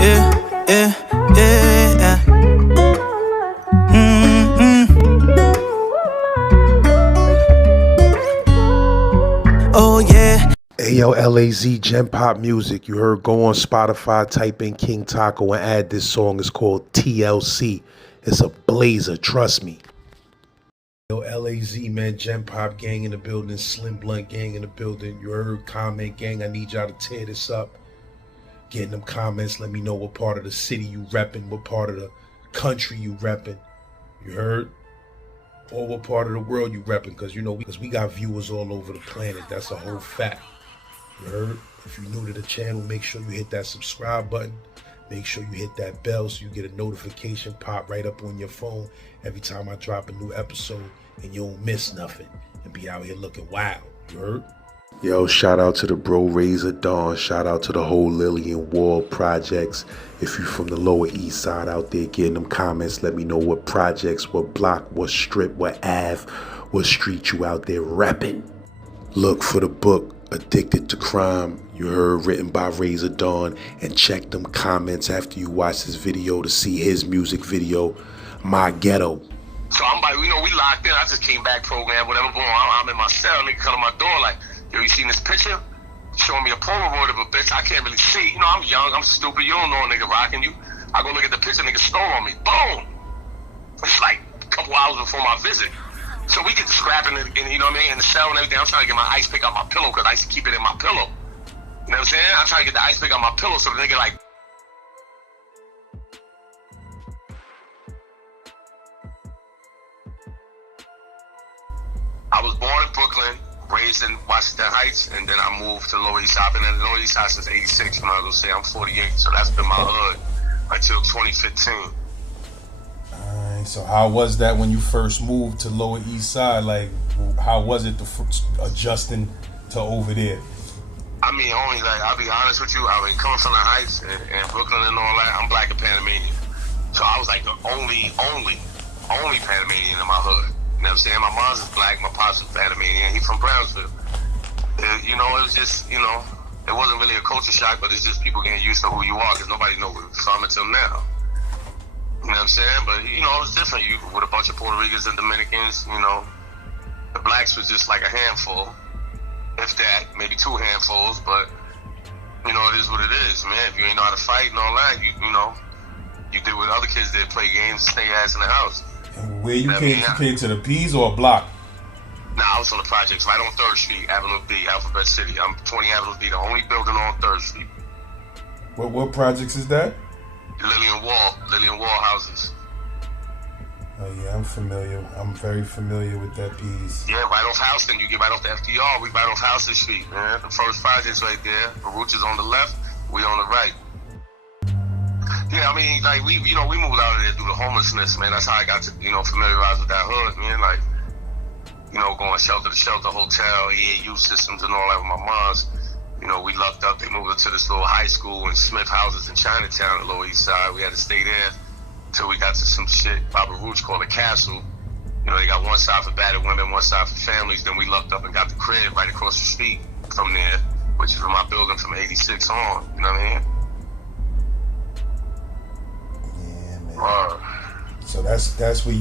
Yeah, yeah, yeah, yeah. Oh yeah. Hey yo, LAZ Gen Pop Music. You heard, go on Spotify, type in King Taco and add this song. It's called TLC. It's a blazer, trust me. Yo, LAZ, man, Gen Pop gang in the building, Slim Blunt gang in the building. You heard, comment gang, I need y'all to tear this up. Get in them comments, let me know what part of the city you reppin', what part of the country you reppin'. You heard? Or what part of the world you reppin', because you know, because we got viewers all over the planet. That's a whole fact. You heard? If you're new to the channel, make sure you hit that subscribe button. Make sure you hit that bell so you get a notification pop right up on your phone every time I drop a new episode and you don't miss nothing and be out here looking wild. You heard? Yo, shout out to the bro Rayzah Dawn. Shout out to the whole Lillian Wald projects. If you from the Lower East Side out there, get in them comments. Let me know what projects, what block, what strip, what Ave, what street you out there repping. Look for the book Addicted to Crime. You heard, written by Rayzah Dawn. And check them comments after you watch this video to see his music video, My Ghetto. So I'm like, you know, we locked in. I just came back, program, whatever. Boom, I'm in my cell. Nigga come to my door like, yo, you seen this picture? Showing me a Polaroid of a bitch. I can't really see. You know, I'm young. I'm stupid. You don't know a nigga rocking you. I go look at the picture. Nigga stole on me. Boom. It's like a couple hours before my visit. So we get to scrapping it, and you know what I mean, in the cell and everything. I'm trying to get my ice pick out my pillow because I used to keep it in my pillow. You know what I'm saying? I'm trying to get the ice pick out my pillow so the nigga like. I was born in Brooklyn, raised in Washington Heights, and then I moved to Lower East Side. I've been in the Lower East Side since '86. You know, I was gonna say I'm 48, so that's been my hood until 2015. So how was that when you first moved to Lower East Side? Like, how was it adjusting to over there? I mean, only like, I'll be honest with you, I mean, coming from the Heights and Brooklyn and all that, I'm black and Panamanian. So I was like the only Panamanian in my hood. You know what I'm saying? My mom's is black, my pops is Panamanian, he from Brownsville. You know, it was just, you know, it wasn't really a culture shock, but it's just people getting used to who you are because nobody knows where you're from until now. You know what I'm saying? But, you know, it was different. You with a bunch of Puerto Ricans and Dominicans, you know, the blacks was just like a handful, if that, maybe two handfuls, but, you know, it is what it is, man. If you ain't know how to fight and all that, you know, you did what other kids did, play games, stay your ass in the house. And where you came to the P's or a block? Nah, I was on the projects right on 3rd Street, Avenue B, Alphabet City. I'm 20 Avenue B, the only building on 3rd Street. What projects is that? Lillian Wall houses. Oh yeah, I'm familiar. I'm very familiar with that piece. Yeah, right off Houston. You get right off the FDR. We right off Houston Street, man. The first project's right there. Baruch is on the left. We on the right. Yeah, I mean, like we moved out of there through the homelessness, man. That's how I got to, you know, familiarize with that hood, man. Like, you know, going shelter to shelter, hotel, EAU systems, and all that with my mom's. You know, we lucked up. They moved us to this little high school in Smith houses in Chinatown, the Lower East Side. We had to stay there until we got to some shit by Baruch called a castle. You know, they got one side for battered women, one side for families. Then we lucked up and got the crib right across the street from there, which is from my building from '86 on. You know what I Yeah, mean? man. So that's where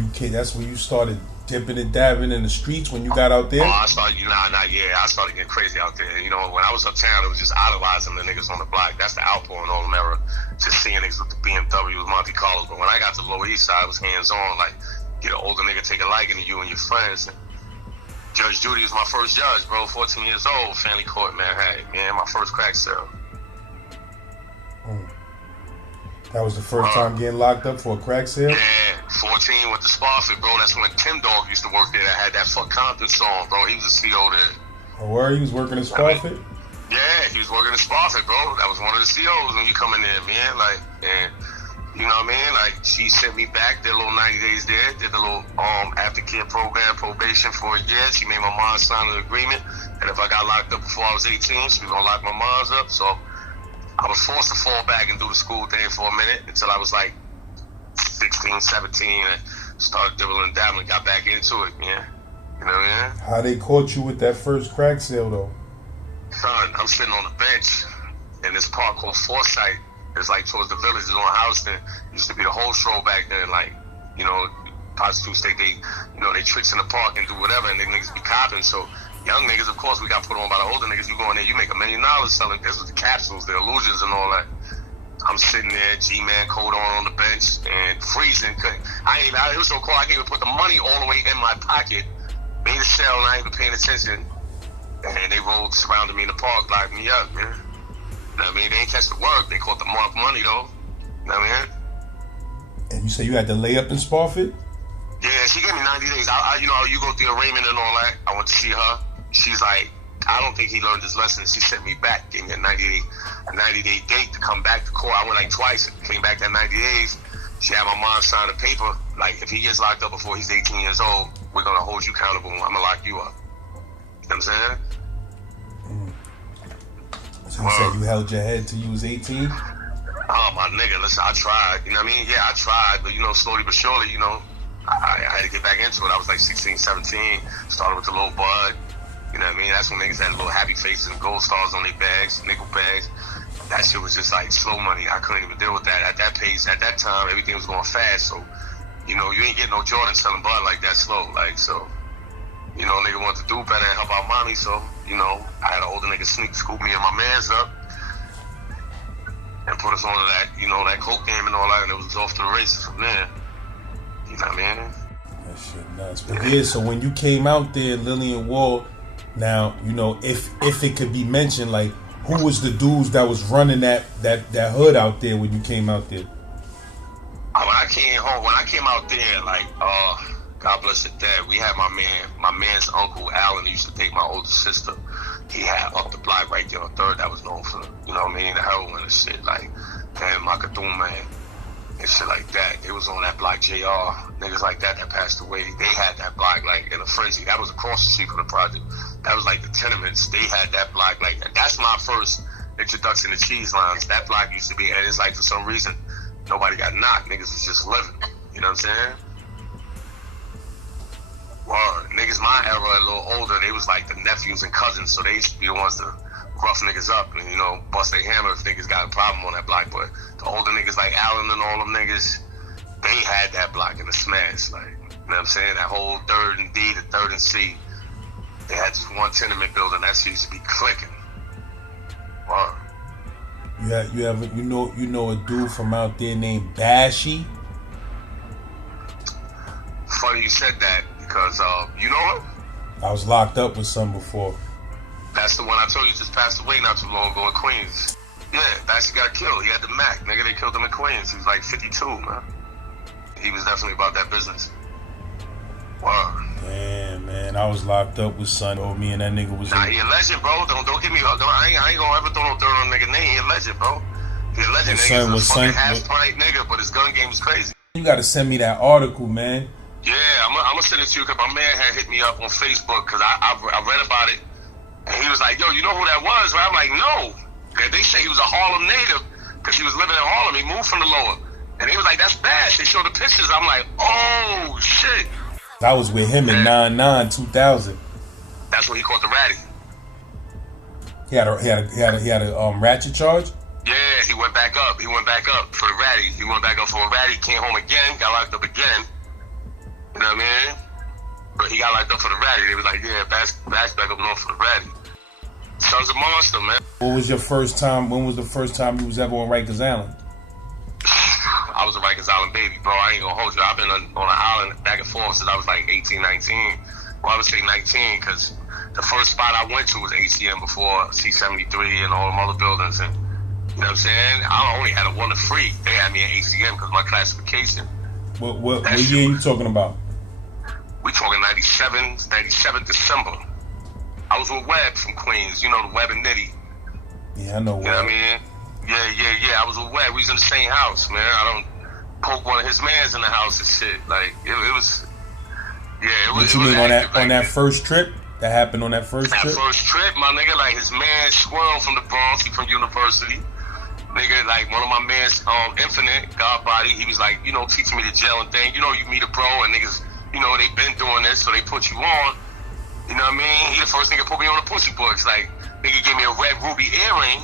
you started dipping and dabbing in the streets when you got out there? Oh, I started getting crazy out there. You know, when I was uptown, it was just idolizing the niggas on the block. That's the outpour in Elmira. Just seeing niggas with the BMW, with Monte Carlos. But when I got to the Lower East Side, it was hands-on. Like, get an older nigga take a liking to you and your friends. And Judge Judy was my first judge, bro. 14 years old, family court, Manhattan. Man, my first crack cell. That was the first time getting locked up for a crack sale? Yeah, 14 with the Spofford, bro. That's when Tim Dog used to work there. That had that Fuck Compton song, bro. He was a CO there. Oh, where he was working at Spofford? Yeah, he was working at Spofford, bro. That was one of the COs when you come in there, man. Like, and you know what I mean? Like, she sent me back, did a little 90 days there, did a little aftercare program, probation for a year. She made my mom sign an agreement, and if I got locked up before I was 18, she was gonna lock my mom's up. So I was forced to fall back and do the school thing for a minute until I was like 16, 17, and started dibbling and dabbling, got back into it, man. You know what I mean? How they caught you with that first crack sale, though? Son, I'm sitting on the bench in this park called Forsyth It's like towards the villages on Houston. Used to be the whole stroll back then. Like, you know, prostitutes, they tricks in the park and do whatever, and they niggas be copping. So young niggas, of course, we got put on by the older niggas. You go in there, you make $1 million selling. This was the capsules, the illusions, and all that. I'm sitting there, G-Man coat on the bench and freezing. It was so cold, I can't even put the money all the way in my pocket. Made a sale, and I ain't even paying attention. And they rolled, surrounded me in the park, locked me up, man. You know what I mean? They ain't catch the work. They caught the mark money, though. You know what I mean? And you say you had to lay up in Spofford? Yeah, she gave me 90 days. You go through arraignment and all that. I went to see her. She's like, I don't think he learned his lesson. She sent me back, gave me a 90-day date to come back to court. I went like twice, came back that 90 days. She had my mom sign a paper, like, if he gets locked up before he's 18 years old, we're going to hold you accountable. I'm going to lock you up. You know what I'm saying? So you said you held your head till you was 18? Oh, my nigga, listen, I tried. You know what I mean? Yeah, I tried, but, slowly but surely, I had to get back into it. I was like 16, 17, started with the little bud. You know what I mean? That's when niggas had little happy faces and gold stars on their bags, nickel bags. That shit was just like slow money. I couldn't even deal with that. At that pace, at that time, everything was going fast. So, you ain't getting no Jordan selling bud like that slow. Like, so, nigga wanted to do better and help out mommy. So, I had an older nigga scoop me and my mans up and put us on to that, that coke game and all that. And it was off to the races from there. You know what I mean? That shit nuts. But yeah, so when you came out there, Lillian Wald, now, if it could be mentioned, like, who was the dudes that was running that hood out there when you came out there? When I came out there, like, God bless his dad, we had my man's uncle, Alan, who used to date my older sister. He had up the block right there on 3rd that was known for, the heroin and shit, like, and my Kadoom man and shit like that. They was on that block, JR. Niggas like that passed away. They had that block, like, in a frenzy. That was across the street from the project. That was like the tenements. They had that block like that. That's my first introduction to cheese lines. That block used to be, and it's like for some reason, nobody got knocked. Niggas was just living. You know what I'm saying? Well, niggas my era, a little older, they was like the nephews and cousins, so they used to be the ones to rough niggas up and, bust their hammer if niggas got a problem on that block. But the older niggas like Allen and all them niggas, they had that block in the smash. Like, you know what I'm saying? That whole 3rd and D to 3rd and C. They had just one tenement building. That shit used to be clicking. Wow. You know a dude from out there named Bashy? Funny you said that because you know him? I was locked up with some before. That's the one I told you just passed away not too long ago in Queens. Yeah, Bashy got killed. He had the Mac. Nigga, they killed him in Queens. He was like 52, man. He was definitely about that business. Wow. Damn, man, I was locked up with son. Oh, me and that nigga was. Nah, he a legend, bro. Don't get me. I ain't gonna ever throw no dirt on a nigga name. He a legend, bro. He a legend. Nigga. He's a fucking half-pint nigga, but his gun game is crazy. You gotta send me that article, man. Yeah, I'm gonna send it to you because my man had hit me up on Facebook because I read about it, and he was like, "Yo, you know who that was?" Right? I'm like, "No." They say he was a Harlem native because he was living in Harlem. He moved from the lower, and he was like, "That's bad." They showed the pictures. I'm like, "Oh shit." I was with him in 2000. That's when he caught the ratty. He had a ratchet charge. Yeah, he went back up. He went back up for the ratty. He went back up for a ratty. Came home again. Got locked up again. You know what I mean? But he got locked up for the ratty. They was like, yeah, back up north for the ratty. Son's a monster, man. What was your first time? When was the first time you was ever on Rikers Island? I was a Rikers Island baby, bro. I ain't gonna hold you. I've been on an island back and forth since I was like 18, 19. Well, I would say 19 because the first spot I went to was ACM before C73 and all them other buildings. And you know what I'm saying? I only had a 1 to 3. They had me at ACM because my classification. What year are you talking about? We talking 97 December. I was with Webb from Queens. You know the Webb and Nitty. Yeah, I know Webb. You know what I mean? Yeah. I was with Webb. We was in the same house, man. I don't poke one of his mans in the house and shit. Like it was. Yeah, it was. What you mean on that first trip? That happened on that first trip? That first trip, my nigga, like his man Squirrel from the Bronx, he from University. Nigga, like one of my mans, Infinite, God Body, he was like, teaching me the gelling thing. You meet a bro and niggas, they been doing this, so they put you on. You know what I mean? He the first nigga put me on the pussy books. Like, nigga gave me a red ruby earring.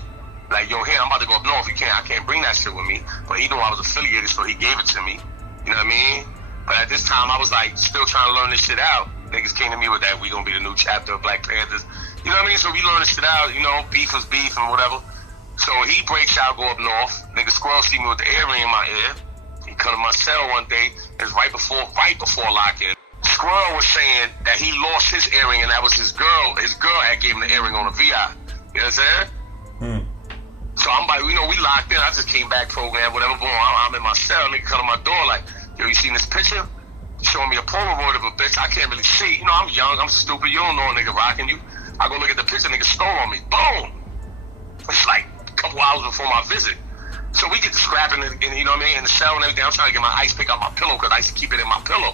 Like, yo, here, I'm about to go up north. I can't bring that shit with me. But he knew I was affiliated, so he gave it to me. You know what I mean? But at this time, I was like, still trying to learn this shit out. Niggas came to me with that, we gonna be the new chapter of Black Panthers. You know what I mean? So we learned this shit out, you know, beef was beef and whatever. So he breaks out, go up north. Nigga Squirrel see me with the earring in my ear. He come to my cell one day. It was right before lock-in. Squirrel was saying that he lost his earring and that was his girl. His girl had gave him the earring on a VI. You know what I'm saying? So I'm like, you know, we locked in. I just came back program, whatever. Boom, I'm in my cell. Nigga come to my door like, yo, you seen this picture? Showing me a Polaroid of a bitch. I can't really see. You know, I'm young. I'm stupid. You don't know a nigga rocking you. I go look at the picture. Nigga stole on me. Boom. It's like a couple hours before my visit. So we get to scrapping it, and you know what I mean, in the cell and everything. I'm trying to get my ice pick out my pillow because I used to keep it in my pillow.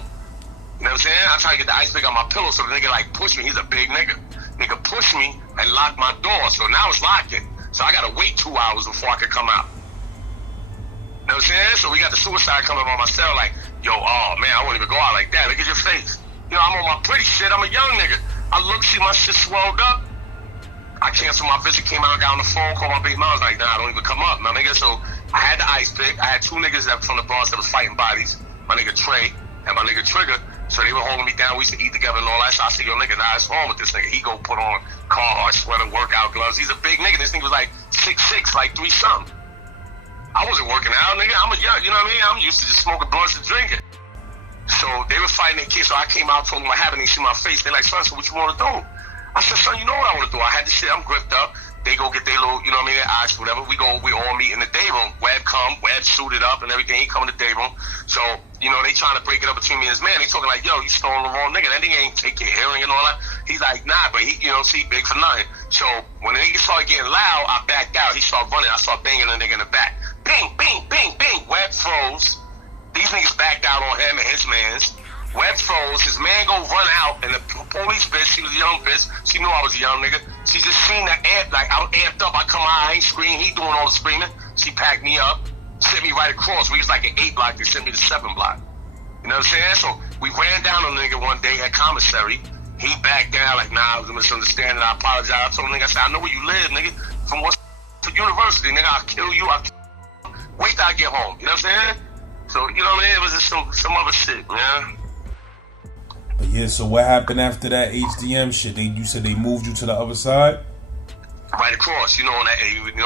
You know what I'm saying? I'm trying to get the ice pick out my pillow so the nigga like push me. He's a big nigga. Nigga push me and lock my door. So now it's locked in. So I gotta wait 2 hours before I could come out. You know what I'm saying? So we got the suicide coming on my cell like, yo, oh man, I won't even go out like that. Look at your face. You know, I'm on my pretty shit. I'm a young nigga. I look, see my shit swelled up. I canceled my visit, came out, got on the phone, called my big mom. I was like, nah, don't even come up, my nigga. So I had the ice pick. I had two niggas that from the Bronx that was fighting bodies. My nigga Trey and my nigga Trigger. So they were holding me down. We used to eat together and all that. So I said, yo, nigga, nah, what's wrong with this nigga? He go put on Carhartt sweater, workout gloves. He's a big nigga. This nigga was like 6'6", like 3-something. I wasn't working out, nigga. I'm a young, you know what I mean? I'm used to just smoking blunts and drinking. So they were fighting their kids. So I came out, told them what happened. They see my face. They're like, son, so what you want to do? I said, son, you know what I want to do. I had this shit. I'm gripped up. They go get their little, you know what I mean, their eyes, whatever. We all meet in the day room. Web suited up and everything. He come in the day room. So, you know, they trying to break it up between me and his man. They talking like, yo, you stole the wrong nigga. That nigga ain't take your earring and all that. He's like, nah, but he, you know, see, big for nothing. So when the nigga started getting loud, I backed out. He started running. I started banging the nigga in the back. Bing, bing, bing, bing. Web froze. These niggas backed out on him and his mans. Web froze, his man go run out, and the police bitch, she was a young bitch, she knew I was a young nigga. She just seen the amp, like I was amped up, I come out, I ain't screaming, he doing all the screaming. She packed me up, sent me right across. We was like an 8 block, they sent me to 7 block. You know what I'm saying? So we ran down on the nigga one day at commissary. He backed down like, nah, it was a misunderstanding, I apologize. I told the nigga, I said, I know where you live, nigga. From what's for university, nigga, I'll kill you, wait till I get home. You know what I'm saying? So, you know what I mean? It was just some other shit, man. But yeah, so what happened after that HDM shit? You said they moved you to the other side? Right across, you know,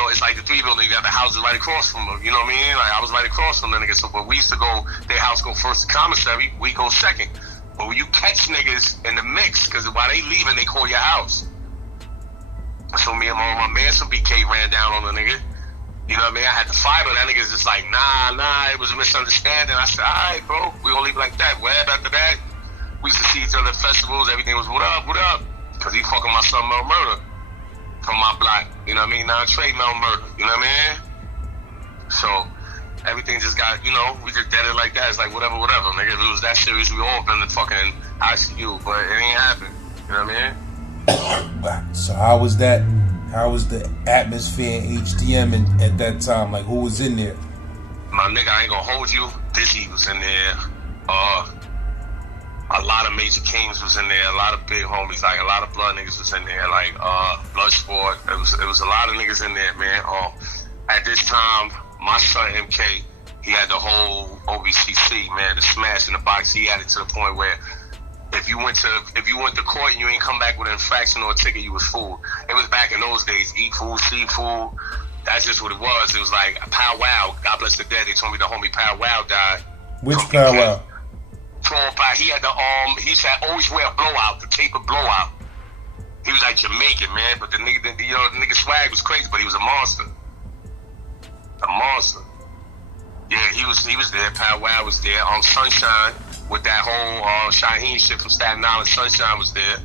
it's like the 3 building. You got the houses right across from them. You know what I mean? Like I was right across from the niggas. So, but we used to go, their house go first to commissary, we go second. But when you catch niggas in the mix, because while they leaving, they call your house. So me and my man, some BK ran down on the nigga. You know what I mean? I had to fight, but that nigga's just like, nah, it was a misunderstanding. I said, all right, bro, we gonna leave it like that. Web after that, we used to see each other at festivals. Everything was, what up? Because he fucking my son Mel Murder from my block. You know what I mean? Non-trade Mel Murder. You know what I mean? So everything just got, you know, we just did it like that. It's like whatever. Nigga, if it was that serious, we all been in fucking ICU, but it ain't happened. You know what I mean? So how was that? How was the atmosphere in HDM at that time? Like, who was in there? My nigga, I ain't gonna hold you. Dizzy was in there. A lot of Major Kings was in there. A lot of big homies. Like, a lot of blood niggas was in there. Like, Bloodsport. It was a lot of niggas in there, man. At this time, my son MK, he had the whole OVCC, man, the smash in the box. He had it to the point where if you went to court and you ain't come back with an infraction or a ticket, you was fooled. It was back in those days. Eat food, see food. That's just what it was. It was like Pow Wow. God bless the dead. They told me the homie Pow Wow died. Which Pow Wow? He had he said always wear a blowout, the tape of blowout. He was like Jamaican, man, but the nigga swag was crazy, but he was a monster. A monster. Yeah, he was there. Pow Wow was there. Sunshine with that whole Shaheen shit from Staten Island. Sunshine was there.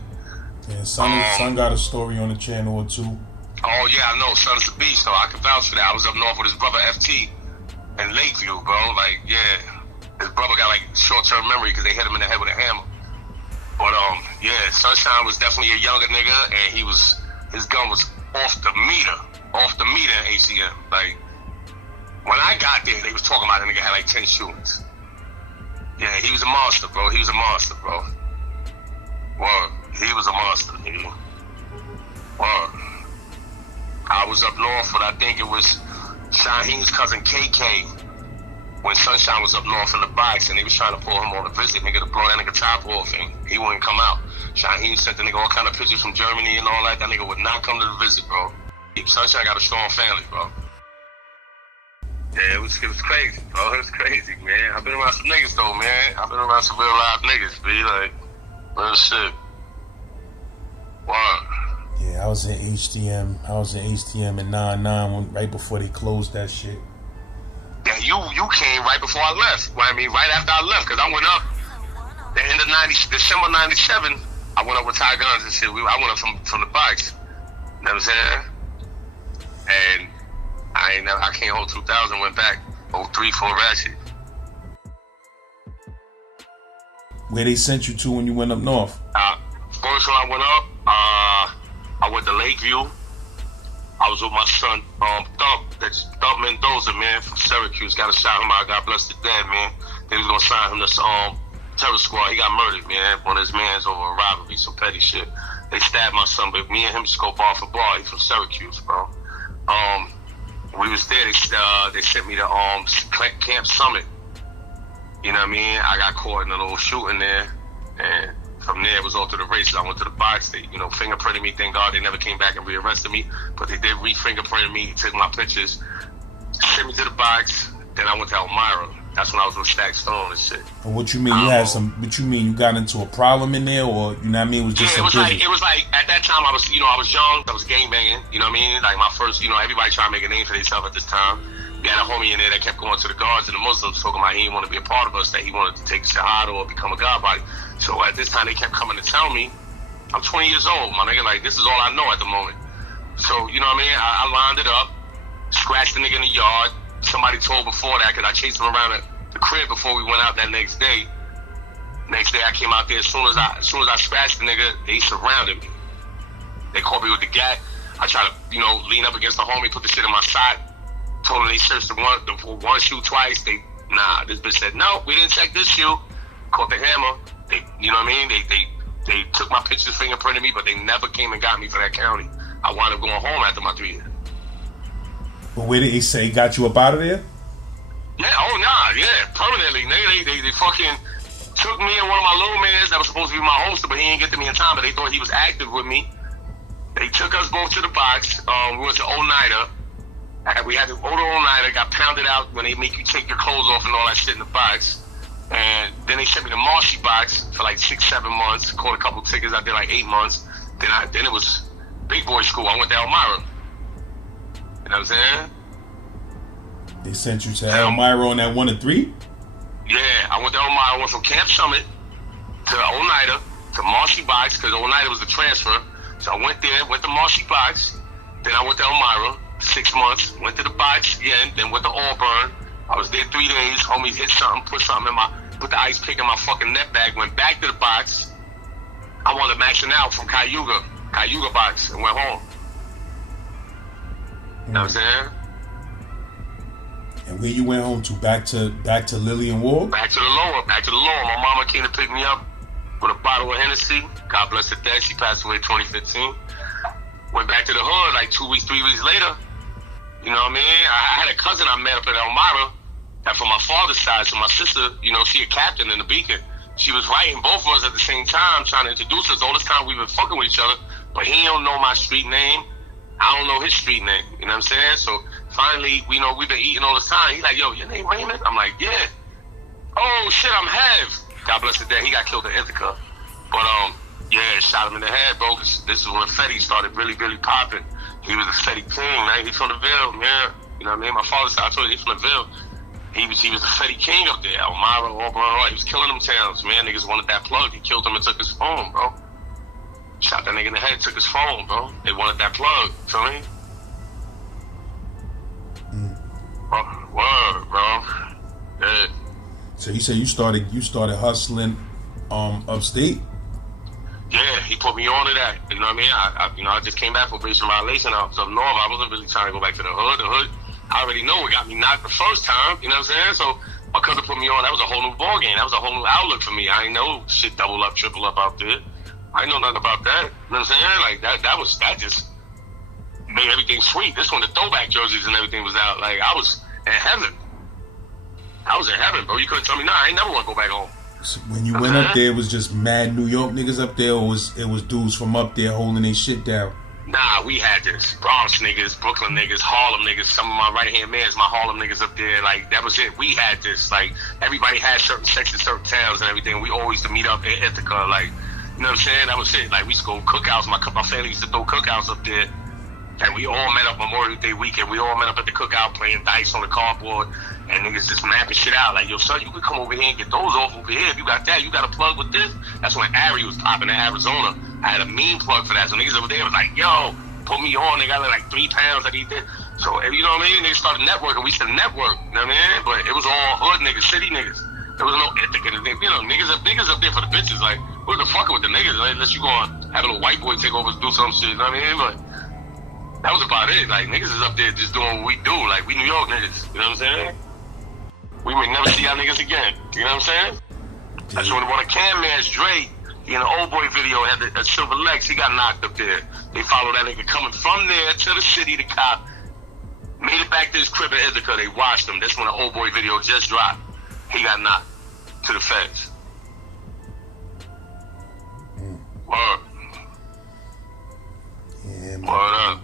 Yeah, Son got a story on the channel or two. Oh yeah, I know. Son is a beast, so I can vouch for that. I was up north with his brother FT in Lakeview, bro. Like, yeah. His brother got like short-term memory because they hit him in the head with a hammer. But yeah, Sunshine was definitely a younger nigga, and his gun was off the meter in ACM. Like, when I got there, they was talking about the nigga had like 10 shootings. Yeah, he was a monster, bro. Word. He was a monster, nigga. Word. I was up north, but I think it was Shaheen's cousin KK when Sunshine was up north in the box, and they was trying to pull him on a visit, nigga, to blow that nigga top off, and he wouldn't come out. Shaheen sent the nigga all kind of pictures from Germany and all that. That nigga would not come to the visit, bro. Sunshine got a strong family, bro. Yeah, it was crazy, bro. It was crazy, man. I've been around some niggas, though, man. I've been around some real live niggas, be like, real shit. Wow. Yeah, I was in HTM in 99 right before they closed that shit. Yeah, you came right before I left. Well, I mean, right after I left, because I went up the end of December 97. I went up with Ty Guns and shit. I went up from the box. You know what I'm saying? And I came home 2000, went back 03 for Ratchet. Where they sent you to when you went up north? First when I went up, I went to Lakeview. I was with my son, Thump Mendoza, man, from Syracuse. Got to shout him out. God bless the dead, man. They was gonna sign him to terror squad. He got murdered, man. One of his mans over a robbery, some petty shit. They stabbed my son, but me and him scope off a bar. He's from Syracuse, bro. We was there. They sent me to Camp Summit. You know what I mean? I got caught in a little shooting there, and from there it was all to the races. I went to the box. They, fingerprinted me. Thank God they never came back and rearrested me, but they did re-fingerprint me, took my pictures, sent me to the box. Then I went to Elmira. That's when I was with Stack Stone and shit. And what you mean? What you mean? You got into a problem in there, or you know what I mean? It was just it was like at that time I was young. I was gangbanging. You know what I mean? Like my first, everybody trying to make a name for themselves at this time. We had a homie in there that kept going to the guards and the Muslims, talking about he didn't want to be a part of us, that he wanted to take shahada or become a god body. So at this time they kept coming to tell me, I'm 20 years old, my nigga. Like, this is all I know at the moment. So you know what I mean? I lined it up, scratched the nigga in the yard. Somebody told before that, because I chased him around the crib before we went out that next day. Next day I came out there. As soon as I scratched the nigga, they surrounded me. They called me with the gat. I tried to, lean up against the homie, put the shit in my side. Told them they searched the one shoe twice. This bitch said, no, we didn't check this shoe. Caught the hammer. You know what I mean? They took my pictures, fingerprinted me, but they never came and got me for that county. I wound up going home after my 3 years. But where did they say got you up out of there? Yeah, permanently. They fucking took me and one of my little mans that was supposed to be my hoster, but he didn't get to me in time, but they thought he was active with me. They took us both to the box. We went to Oneida. We had to go to Oneida, got pounded out when they make you take your clothes off and all that shit in the box. And then they sent me to Marshy box for like 6-7 months. Caught a couple tickets. I did like 8 months. Then it was big boy school. I went to Elmira. You know what I'm saying? They sent you to Elmira on that 1 and 3? Yeah, I went to Elmira. I went from Camp Summit to Oneida to Marshy box, because Oneida was the transfer. So I went there, went to Marshy box. Then I went to Elmira, 6 months. Went to the box again, then went to Auburn. I was there 3 days. Homies hit something, put the ice pick in my fucking net bag. Went back to the box. I wanted maxing out from Cayuga box, and went home. You know what I'm saying? And where you went home to? Back to Lillian Wald? Back to the lower. My mama came to pick me up with a bottle of Hennessy. God bless her dead. She passed away in 2015. Went back to the hood like 2 weeks, 3 weeks later. You know what I mean? I had a cousin I met up at Elmira that from my father's side. So my sister, she a captain in the Beacon. She was writing both of us at the same time, trying to introduce us. All this time we've been fucking with each other, but he don't know my street name. I don't know his street name. You know what I'm saying? So finally, we've been eating all this time. He's like, yo, your name Raymond? I'm like, yeah. Oh shit, I'm Hev. God bless the dead. He got killed in Ithaca. But yeah, shot him in the head, bro. This is when Fetty started really, really popping. He was a Fetty king, man. He's from the Ville, man. You know what I mean? My father said, I told you, he's from the Ville. He was the Fetty king up there. Elmira, Auburn, he was killing them towns, man. Niggas wanted that plug. He killed him and took his phone, bro. Shot that nigga in the head, took his phone, bro. They wanted that plug, feel me? Word, bro. Yeah. So you say you started hustling upstate? Yeah, he put me on to that. You know what I mean? I just came back from probation violation. I was up north. I wasn't really trying to go back to the hood. The hood, I already know it got me knocked the first time. You know what I'm saying? So my cousin put me on. That was a whole new ball game. That was a whole new outlook for me. I ain't know shit double up, triple up out there. I ain't know nothing about that. You know what I'm saying? Like that just made everything sweet. This when the throwback jerseys and everything was out. Like, I was in heaven. I was in heaven, bro. You couldn't tell me, nah, I ain't never want to go back home. So when you went up there, it was just mad New York niggas up there, or it was dudes from up there holding their shit down? Nah, we had this. Bronx niggas, Brooklyn niggas, Harlem niggas. Some of my right-hand mans, my Harlem niggas up there. Like, that was it. We had this. Like, everybody had certain sections, certain towns and everything. We always used to meet up in Ithaca. Like, you know what I'm saying? That was it. Like, we used to go cookouts. My family used to throw cookouts up there. And we all met up Memorial Day weekend. We all met up at the cookout playing dice on the cardboard. And niggas just mapping shit out. Like, yo, son, you can come over here and get those off over here. If you got that, you got a plug with this. That's when Ari was popping in Arizona. I had a mean plug for that. So niggas over there was like, yo, put me on. They got like 3 pounds that he did. So, you know what I mean? Niggas started networking. We used to network. You know what I mean? But it was all hood niggas, city niggas. There was no ethic in it. You know, niggas up there for the bitches. Like, who's the fucking with the niggas? Like, unless you go and have a little white boy take over and do some shit. You know what I mean? But that was about it. Like, niggas is up there just doing what we do. Like, we New York niggas. You know what I'm saying? We may never see y'all niggas again. You know what I'm saying? That's when one of Cam Man's Dre, he in the Old Boy video had a Silver Lex, he got knocked up there. They followed that nigga coming from there to the city, the cop, made it back to his crib in Ithaca. They watched him. That's when the Old Boy video just dropped. He got knocked to the feds. Word. Yeah, man. Word up.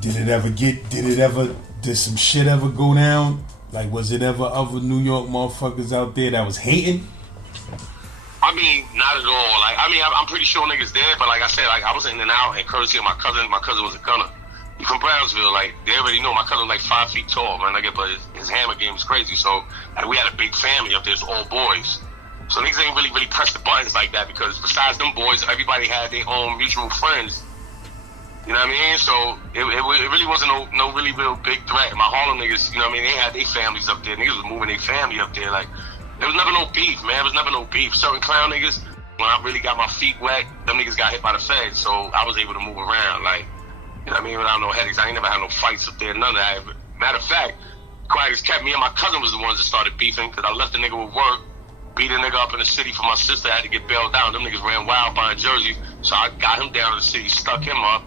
Did some shit ever go down? Like, was it ever other New York motherfuckers out there that was hating? I mean, not at all. Like, I mean, I'm pretty sure niggas did, but like I said, like, I was in and out, and courtesy of my cousin was a gunner. He from Brownsville. Like, they already know my cousin was like 5 feet tall, man. Like, but his hammer game was crazy. So, like, we had a big family up there, it's all boys. So niggas ain't really press the buttons like that because besides them boys, everybody had their own mutual friends. You know what I mean? So it really wasn't no really real big threat. My Harlem niggas, you know what I mean? They had their families up there. Niggas was moving their family up there. Like, there was never no beef, man. There was never no beef. Certain clown niggas, when I really got my feet wet, them niggas got hit by the feds. So I was able to move around. Like, you know what I mean? Without no headaches. I ain't never had no fights up there, none of that. Matter of fact, quiet as kept, me and my cousin was the ones that started beefing because I left the nigga with work, beat a nigga up in the city for my sister. I had to get bailed out. Them niggas ran wild buying jerseys. So I got him down to the city, stuck him up.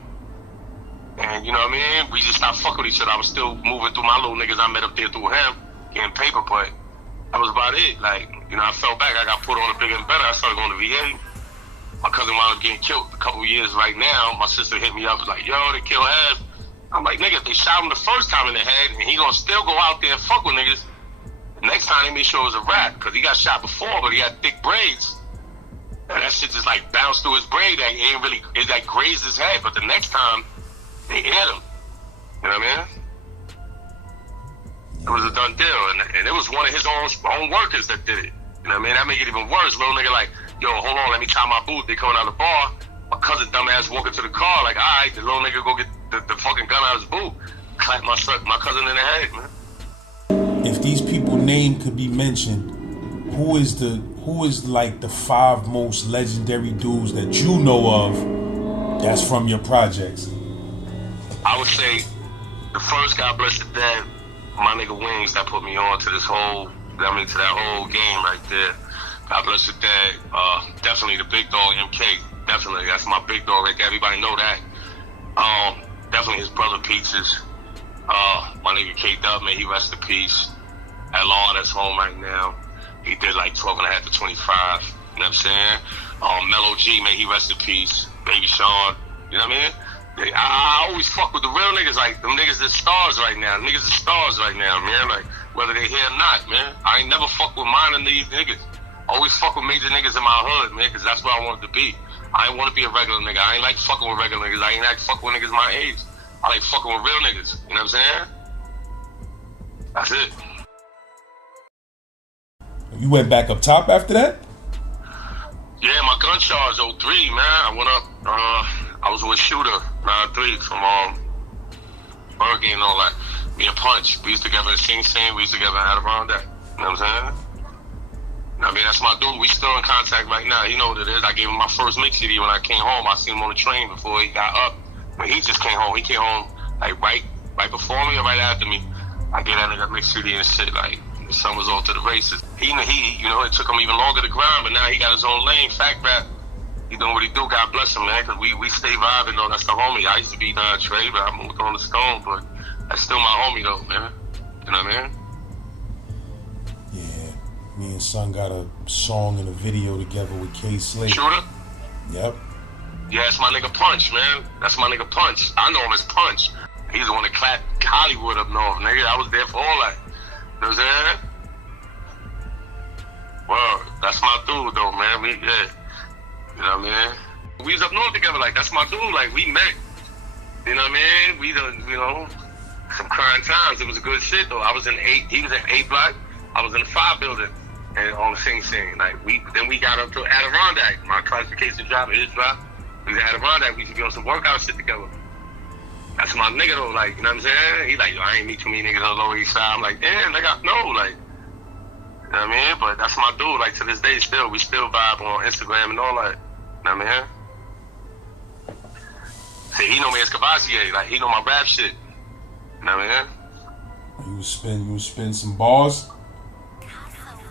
And you know what I mean? We just stopped fucking with each other. I was still moving through my little niggas I met up there through him, getting paper, but that was about it. Like, you know, I fell back. I got put on a bigger and better. I started going to VA. My cousin wound up getting killed a couple of years right now. My sister hit me up, was like, yo, they killed Hev. I'm like, nigga, they shot him the first time in the head, and he gonna still go out there and fuck with niggas. The next time they made sure it was a rap, because he got shot before, but he had thick braids. And that shit just like bounced through his braid. Like, it like grazed his head, but the next time, they hit him. You know what I mean? It was a done deal. And it was one of his own workers that did it. You know what I mean? That made it even worse. Little nigga like, yo, hold on, let me tie my boot. They coming out of the bar. My cousin dumbass walking to the car like, all right, the little nigga go get the fucking gun out of his boot. Clap my cousin in the head, man. If these people's name could be mentioned, who is like the 5 most legendary dudes that you know of that's from your projects? I would say the first, God bless the dead, my nigga Wings that put me on to this whole, I mean, to that whole game right there. God bless the dead. Definitely the big dog, MK. Definitely, that's my big dog right there. Everybody know that. Definitely his brother Peaches. My nigga K-Dub, man, he rest in peace. At law, that's home right now. He did like 12 and a half to 25. You know what I'm saying? Mellow G, man, he rest in peace. Baby Sean, you know what I mean? I always fuck with the real niggas, like them niggas that stars right now. Niggas that stars right now, man. Like, whether they here or not, man. I ain't never fuck with mine and these niggas. Always fuck with major niggas in my hood, man, because that's where I wanted to be. I ain't want to be a regular nigga. I ain't like fucking with regular niggas. I ain't like fucking with niggas my age. I like fucking with real niggas. You know what I'm saying? That's it. You went back up top after that? Yeah, my gun charge 03, man. I went up, I was with Shooter, 9-3 from Bergen and all that. Me and Punch, we used together in Sing Sing, we used together in Adirondack. You know what I'm saying? I mean, that's my dude. We still in contact right now. You know what it is. I gave him my first mix CD when I came home. I seen him on the train before he got up. When he just came home. He came home like right before me or right after me. I gave that nigga mix CD and shit. Like, the son was off to the races. He, you know, it took him even longer to grind, but now he got his own lane. Fact Rap, He doing what he do. God bless him, man. Cause we stay vibing though. That's the homie. I used to be Trey, but I moved on to Stone, but that's still my homie though, man. You know what I mean? Yeah. Me and Son got a song and a video together with K Slate. Shooter? Yep. Yeah, that's my nigga Punch, man. That's my nigga Punch. I know him as Punch. He's the one that clapped Hollywood up north, nigga. I was there for all that. You know what I'm saying? Well, that's my dude though, man. Yeah. You know what I mean? We was up north together, like, that's my dude. Like, we met. You know what I mean? We done, you know, some crying times. It was good shit though. I was in 8, he was in 8 block. I was in the 5 building and on the Sing Sing. Like, we got up to Adirondack. My classification job, his job. We was at Adirondack. We used to be on some workout shit together. That's my nigga though, like, you know what I'm saying? He like, yo, I ain't meet too many niggas on the Lower East Side. I'm like, damn, nigga, no, like, you know what I mean? But that's my dude, like, to this day still, we still vibe on Instagram and all that. You know what I mean? See, he know me as Cavassier, like, he know my rap shit. You know what I mean? You spin some bars?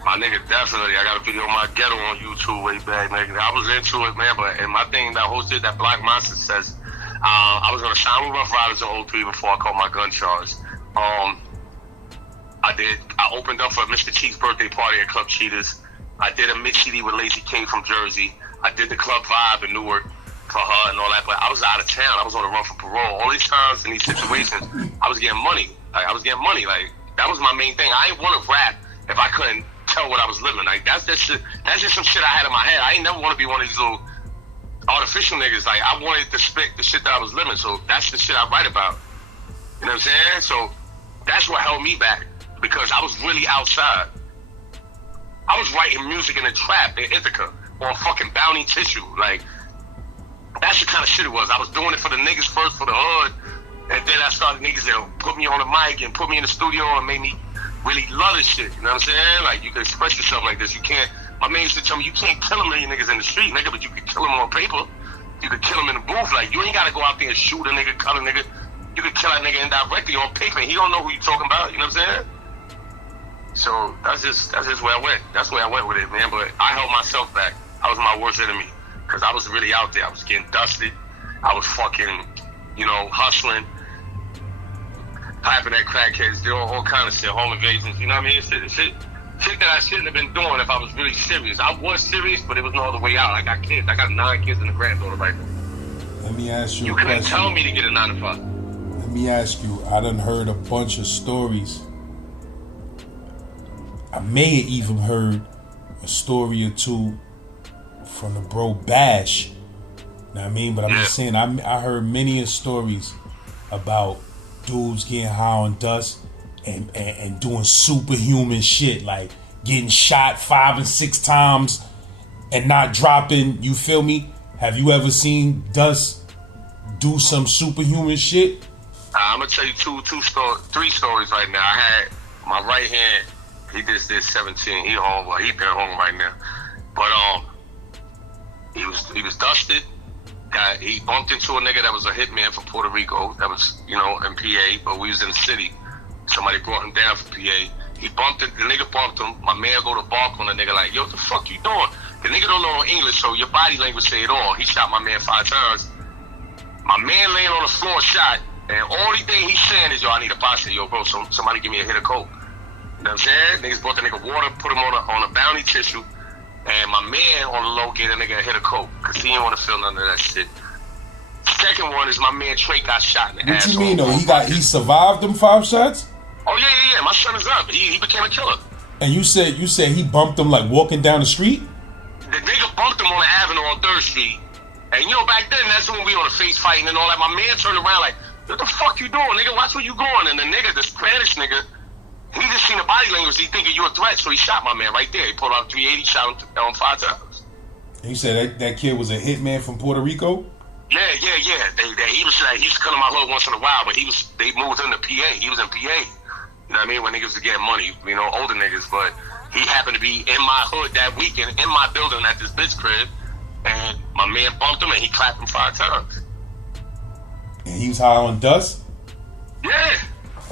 My nigga, definitely. I got a video of my ghetto on YouTube way back, nigga. I was into it, man, but, and my thing, that whole shit that Black Monster says, I was gonna sign with Rough Riders in 03 before I caught my gun charge. I opened up for Mr. Cheeks' birthday party at Club Cheetahs. I did a mix CD with Lazy King from Jersey. I did the Club Vibe in Newark for her and all that, but I was out of town. I was on the run for parole. All these times in these situations, I was getting money. Like, that was my main thing. I didn't want to rap if I couldn't tell what I was living. Like, that's just some shit I had in my head. I ain't never want to be one of these little artificial niggas. Like, I wanted to spit the shit that I was living, so that's the shit I write about. You know what I'm saying? So that's what held me back, because I was really outside. I was writing music in the trap in Ithaca on fucking Bounty Tissue. Like, that's the kind of shit it was. I was doing it for the niggas first, for the hood, and then I started niggas that put me on the mic and put me in the studio and made me really love this shit. You know what I'm saying? Like, you can express yourself like this. You can't. My man used to tell me, you can't kill a million niggas in the street, nigga, but you can kill them on paper. You can kill them in the booth. Like, you ain't got to go out there and shoot a nigga, cut a nigga. You can kill that nigga indirectly on paper, and he don't know who you talking about. You know what I'm saying? So that's just where I went. That's where I went with it, man. But I held myself back. I was my worst enemy, because I was really out there. I was getting dusted. I was fucking, you know, hustling, piping at crackheads, doing all kind of shit, home invasions. You know what I mean? Shit that I shouldn't have been doing if I was really serious. I was serious, but it was no other way out. I got kids. I got 9 kids and a granddaughter right now. Let me ask you a question. You couldn't tell me to get a 9 to 5. Let me ask you, I done heard a bunch of stories. I may have even heard a story or two from the bro Bash. You know what I mean? But I'm just saying, I heard many stories about dudes getting high on dust and doing superhuman shit, like getting shot 5 and 6 times and not dropping. You feel me? Have you ever seen Dust do some superhuman shit? I'm gonna tell you 3 stories right now. I had my right hand. He just did 17. He home. Well, he been home right now. But he was dusted. He bumped into a nigga that was a hitman from Puerto Rico. That was, you know, in PA, but we was in the city. Somebody brought him down from PA. The nigga bumped him. My man go to bark on the nigga like, yo, what the fuck you doing? The nigga don't know English, so your body language say it all. He shot my man 5 times. My man laying on the floor shot, and only thing he's saying is, yo, I need a posse. Yo, bro, so somebody give me a hit of coke. You know what I'm saying? Niggas brought the nigga water, put him on a Bounty Tissue, and my man on the low gave a nigga a hit of coke, because he didn't want to feel none of that shit. Second one is my man Trey got shot in the ass. What you mean though? He survived them 5 shots? Oh yeah. My son is up. He became a killer. And you said he bumped him like walking down the street? The nigga bumped him on the avenue on 3rd Street. And you know, back then, that's when we on the face fighting and all that. My man turned around like, what the fuck you doing, nigga? Watch where you going. And the nigga, the Spanish nigga, he just seen the body language. He thinking you a threat, so he shot my man right there. He pulled out 380, shot him 5 times. And you said that kid was a hitman from Puerto Rico? Yeah. He was like, he used to come to my hood once in a while, but they moved him to PA. He was in PA. You know what I mean? When niggas was getting money, you know, older niggas. But he happened to be in my hood that weekend, in my building at this bitch crib, and my man bumped him and he clapped him 5 times. And he was high on dust? Yeah.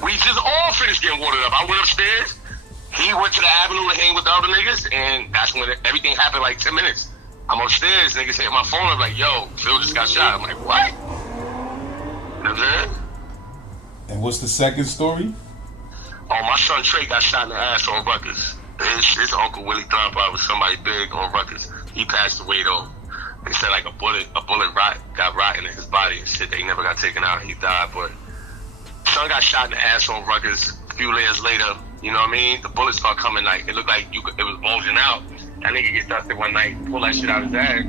We just all finished getting watered up. I went upstairs. He went to the avenue to hang with the other niggas, and that's when everything happened like 10 minutes. I'm upstairs, niggas hit my phone. I'm like, yo, Phil just got shot. I'm like, what? You know what I'm saying? And what's the second story? Oh, my son Trey got shot in the ass on Rikers. His uncle Willie Thornpike was somebody big on Rikers. He passed away though. They said like a bullet got rotten in his body and shit. They never got taken out. He died, but son got shot in the ass on Rikers. A few years later, you know what I mean? The bullets start coming like it looked like it was bulging out. That nigga gets dusted one night, pull that shit out his ass,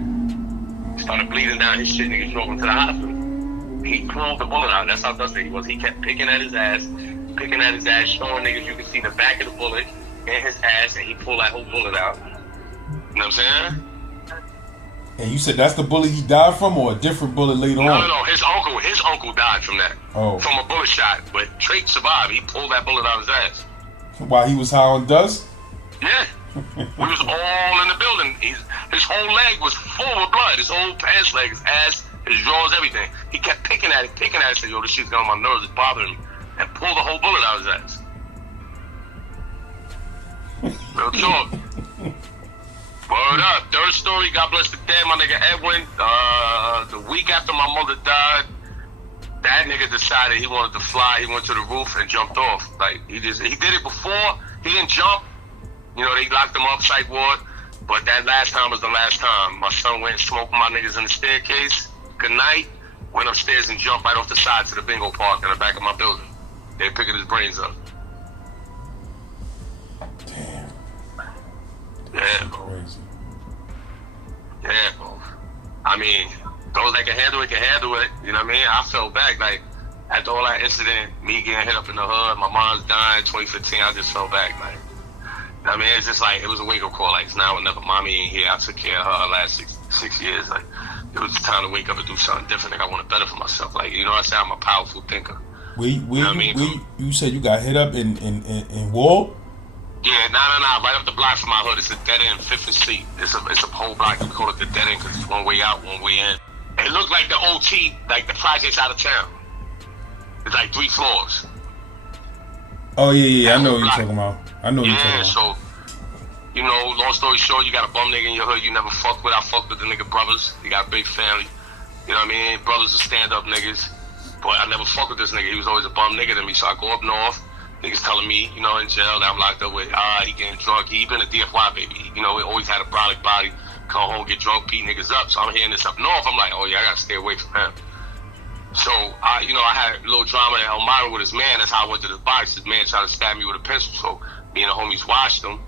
started bleeding down his shit. Niggas drove him to the hospital. He pulled the bullet out. That's how dusty he was. He kept picking at his ass, showing niggas you could see the back of the bullet in his ass, and he pulled that whole bullet out. You know what I'm saying? And you said that's the bullet he died from, or a different bullet later on? No. His uncle died from that. Oh. From a bullet shot. But Trey survived. He pulled that bullet out of his ass. While he was high on dust? Yeah. We was all in the building. His whole leg was full of blood. His whole pants leg, his ass, his drawers, everything. He kept picking at it, said, yo, this shit's getting on my nerves, it's bothering me. And pulled the whole bullet out of his ass. Real talk. Word up. Third story, God bless the dead, my nigga Edwin. The week after my mother died, that nigga decided he wanted to fly. He went to the roof and jumped off. Like, he did it before. He didn't jump. You know, they locked him up, psych ward. But that last time was the last time. My son went and smoked my niggas in the staircase. Good night. Went upstairs and jumped right off the side to the bingo park in the back of my building. They picking his brains up. Damn. Yeah, bro. Crazy. Yeah, bro. I mean, those that can handle it, can handle it. You know what I mean? I felt back, like, after all that incident, me getting hit up in the hood, my mom's dying, 2015, I just felt back, like, I mean, it's just like, it was a wake-up call. Like, it's now or never. Mommy ain't here. I took care of her last six years. Like, it was time to wake up and do something different. Like, I want better for myself. Like, you know what I'm saying? I'm a powerful thinker. You said you got hit up in Wald? Yeah, nah. Right up the block from my hood. It's a dead end, 5th and C. It's a whole block. We call it the dead end because it's one way out, one way in. It looked like the OT, like the projects out of town. It's like 3 floors. Oh, yeah. I know what you're talking about. Yeah, so, you know, long story short, you got a bum nigga in your hood you never fuck with. I fuck with the nigga brothers. He got a big family. You know what I mean? Brothers are stand-up niggas. But I never fuck with this nigga. He was always a bum nigga to me. So I go up north. Niggas telling me, you know, in jail that I'm locked up with, he getting drunk. He been a DFY baby. You know, he always had a brolic body. Come home, get drunk, beat niggas up. So I'm hearing this up north. I'm like, oh yeah, I gotta stay away from him. So, I had a little drama in Elmira with his man. That's how I went to the box. His man tried to stab me with a pencil. So me and the homies watched him.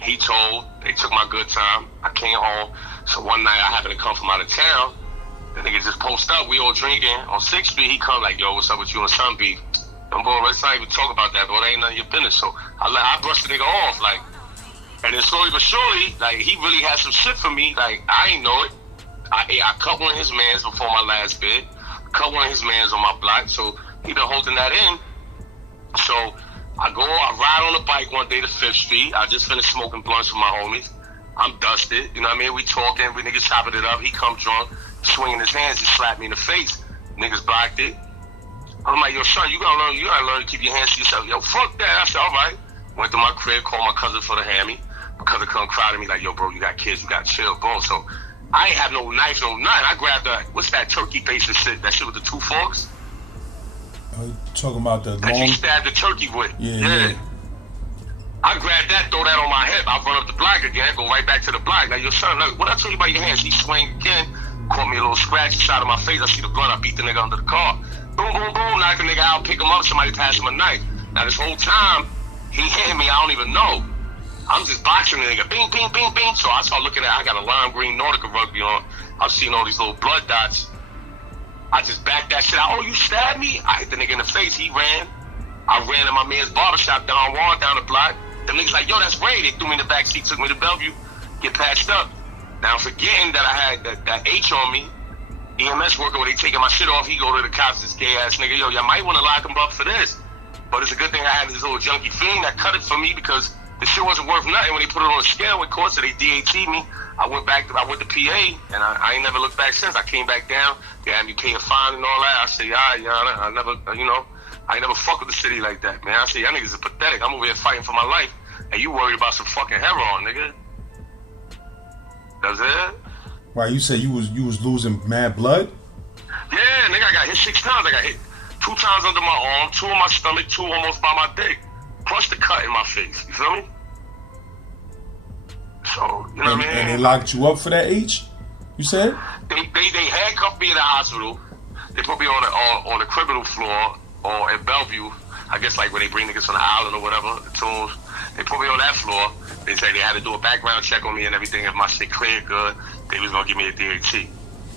He told. They took my good time. I came home. So one night I happened to come from out of town. The nigga just post up. We all drinking. On 6th Street, he come like, yo, what's up with you and Son B? Boy, let's not even talk about that, bro. That ain't none of your business. So I brushed the nigga off, like, and then slowly but surely, like, he really had some shit for me. Like, I ain't know it. I cut one of his mans before my last bid. Cut one of his mans on my block. So he been holding that in. So I ride on the bike one day to 5th Street. I just finished smoking blunts with my homies. I'm dusted, you know what I mean? We talking, we niggas chopping it up. He come drunk, swinging his hands, he slapped me in the face. Niggas blocked it. I'm like, yo, son, you gotta learn to keep your hands to yourself. Yo, fuck that. I said, all right. Went to my crib, called my cousin for the hammy. My cousin come cry to me like, yo, bro, you got kids, you got chill, boom. So I ain't have no knife, no nothing. I grabbed what's that turkey base and shit? That shit with the 2 forks? Oh, you talking about the that long... you stabbed the turkey with. Yeah. I grabbed that, throw that on my hip. I run up the block again, go right back to the block. Like, yo, son, look, what I tell you about your hands? He swing again, caught me a little scratch inside of my face. I see the blood. I beat the nigga under the car. Boom, boom, boom. Knock the nigga out, pick him up. Somebody pass him a knife. Now, this whole time, he hit me. I don't even know. I'm just boxing the nigga. Bing, bing, bing, bing. So I start looking at, I got a lime green Nautica rugby on. I'm seeing all these little blood dots. I just backed that shit out. Oh, you stabbed me? I hit the nigga in the face. He ran. I ran to my man's barbershop down the block. The niggas like, yo, that's Ray. They threw me in the backseat, took me to Bellevue, get patched up. Now, forgetting that I had that H on me, EMS worker, when they taking my shit off, he go to the cops, this gay ass nigga, yo, y'all might want to lock him up for this. But it's a good thing I had this little junkie fiend that cut it for me because the shit wasn't worth nothing when they put it on a scale with court, so they DAT'd me. I went to PA, and I ain't never looked back since. I came back down, they had me pay a fine and all that. I said, yeah, I never, I ain't never fuck with the city like that, man. I said, y'all niggas are pathetic. I'm over here fighting for my life, and you worried about some fucking heroin, nigga. That's it? Why you say you was losing mad blood? Yeah, nigga, I got hit 6 times. I got hit 2 times under my arm, 2 on my stomach, 2 almost by my dick, plus the cut in my face. You feel me? So, you know what I mean? And they locked you up for that H? You said? They handcuffed me in the hospital. They put me on the criminal floor or in Bellevue. I guess like when they bring niggas from the island or whatever, the tools. They put me on that floor. They said they had to do a background check on me and everything. If my shit cleared good, they was gonna give me a DAT.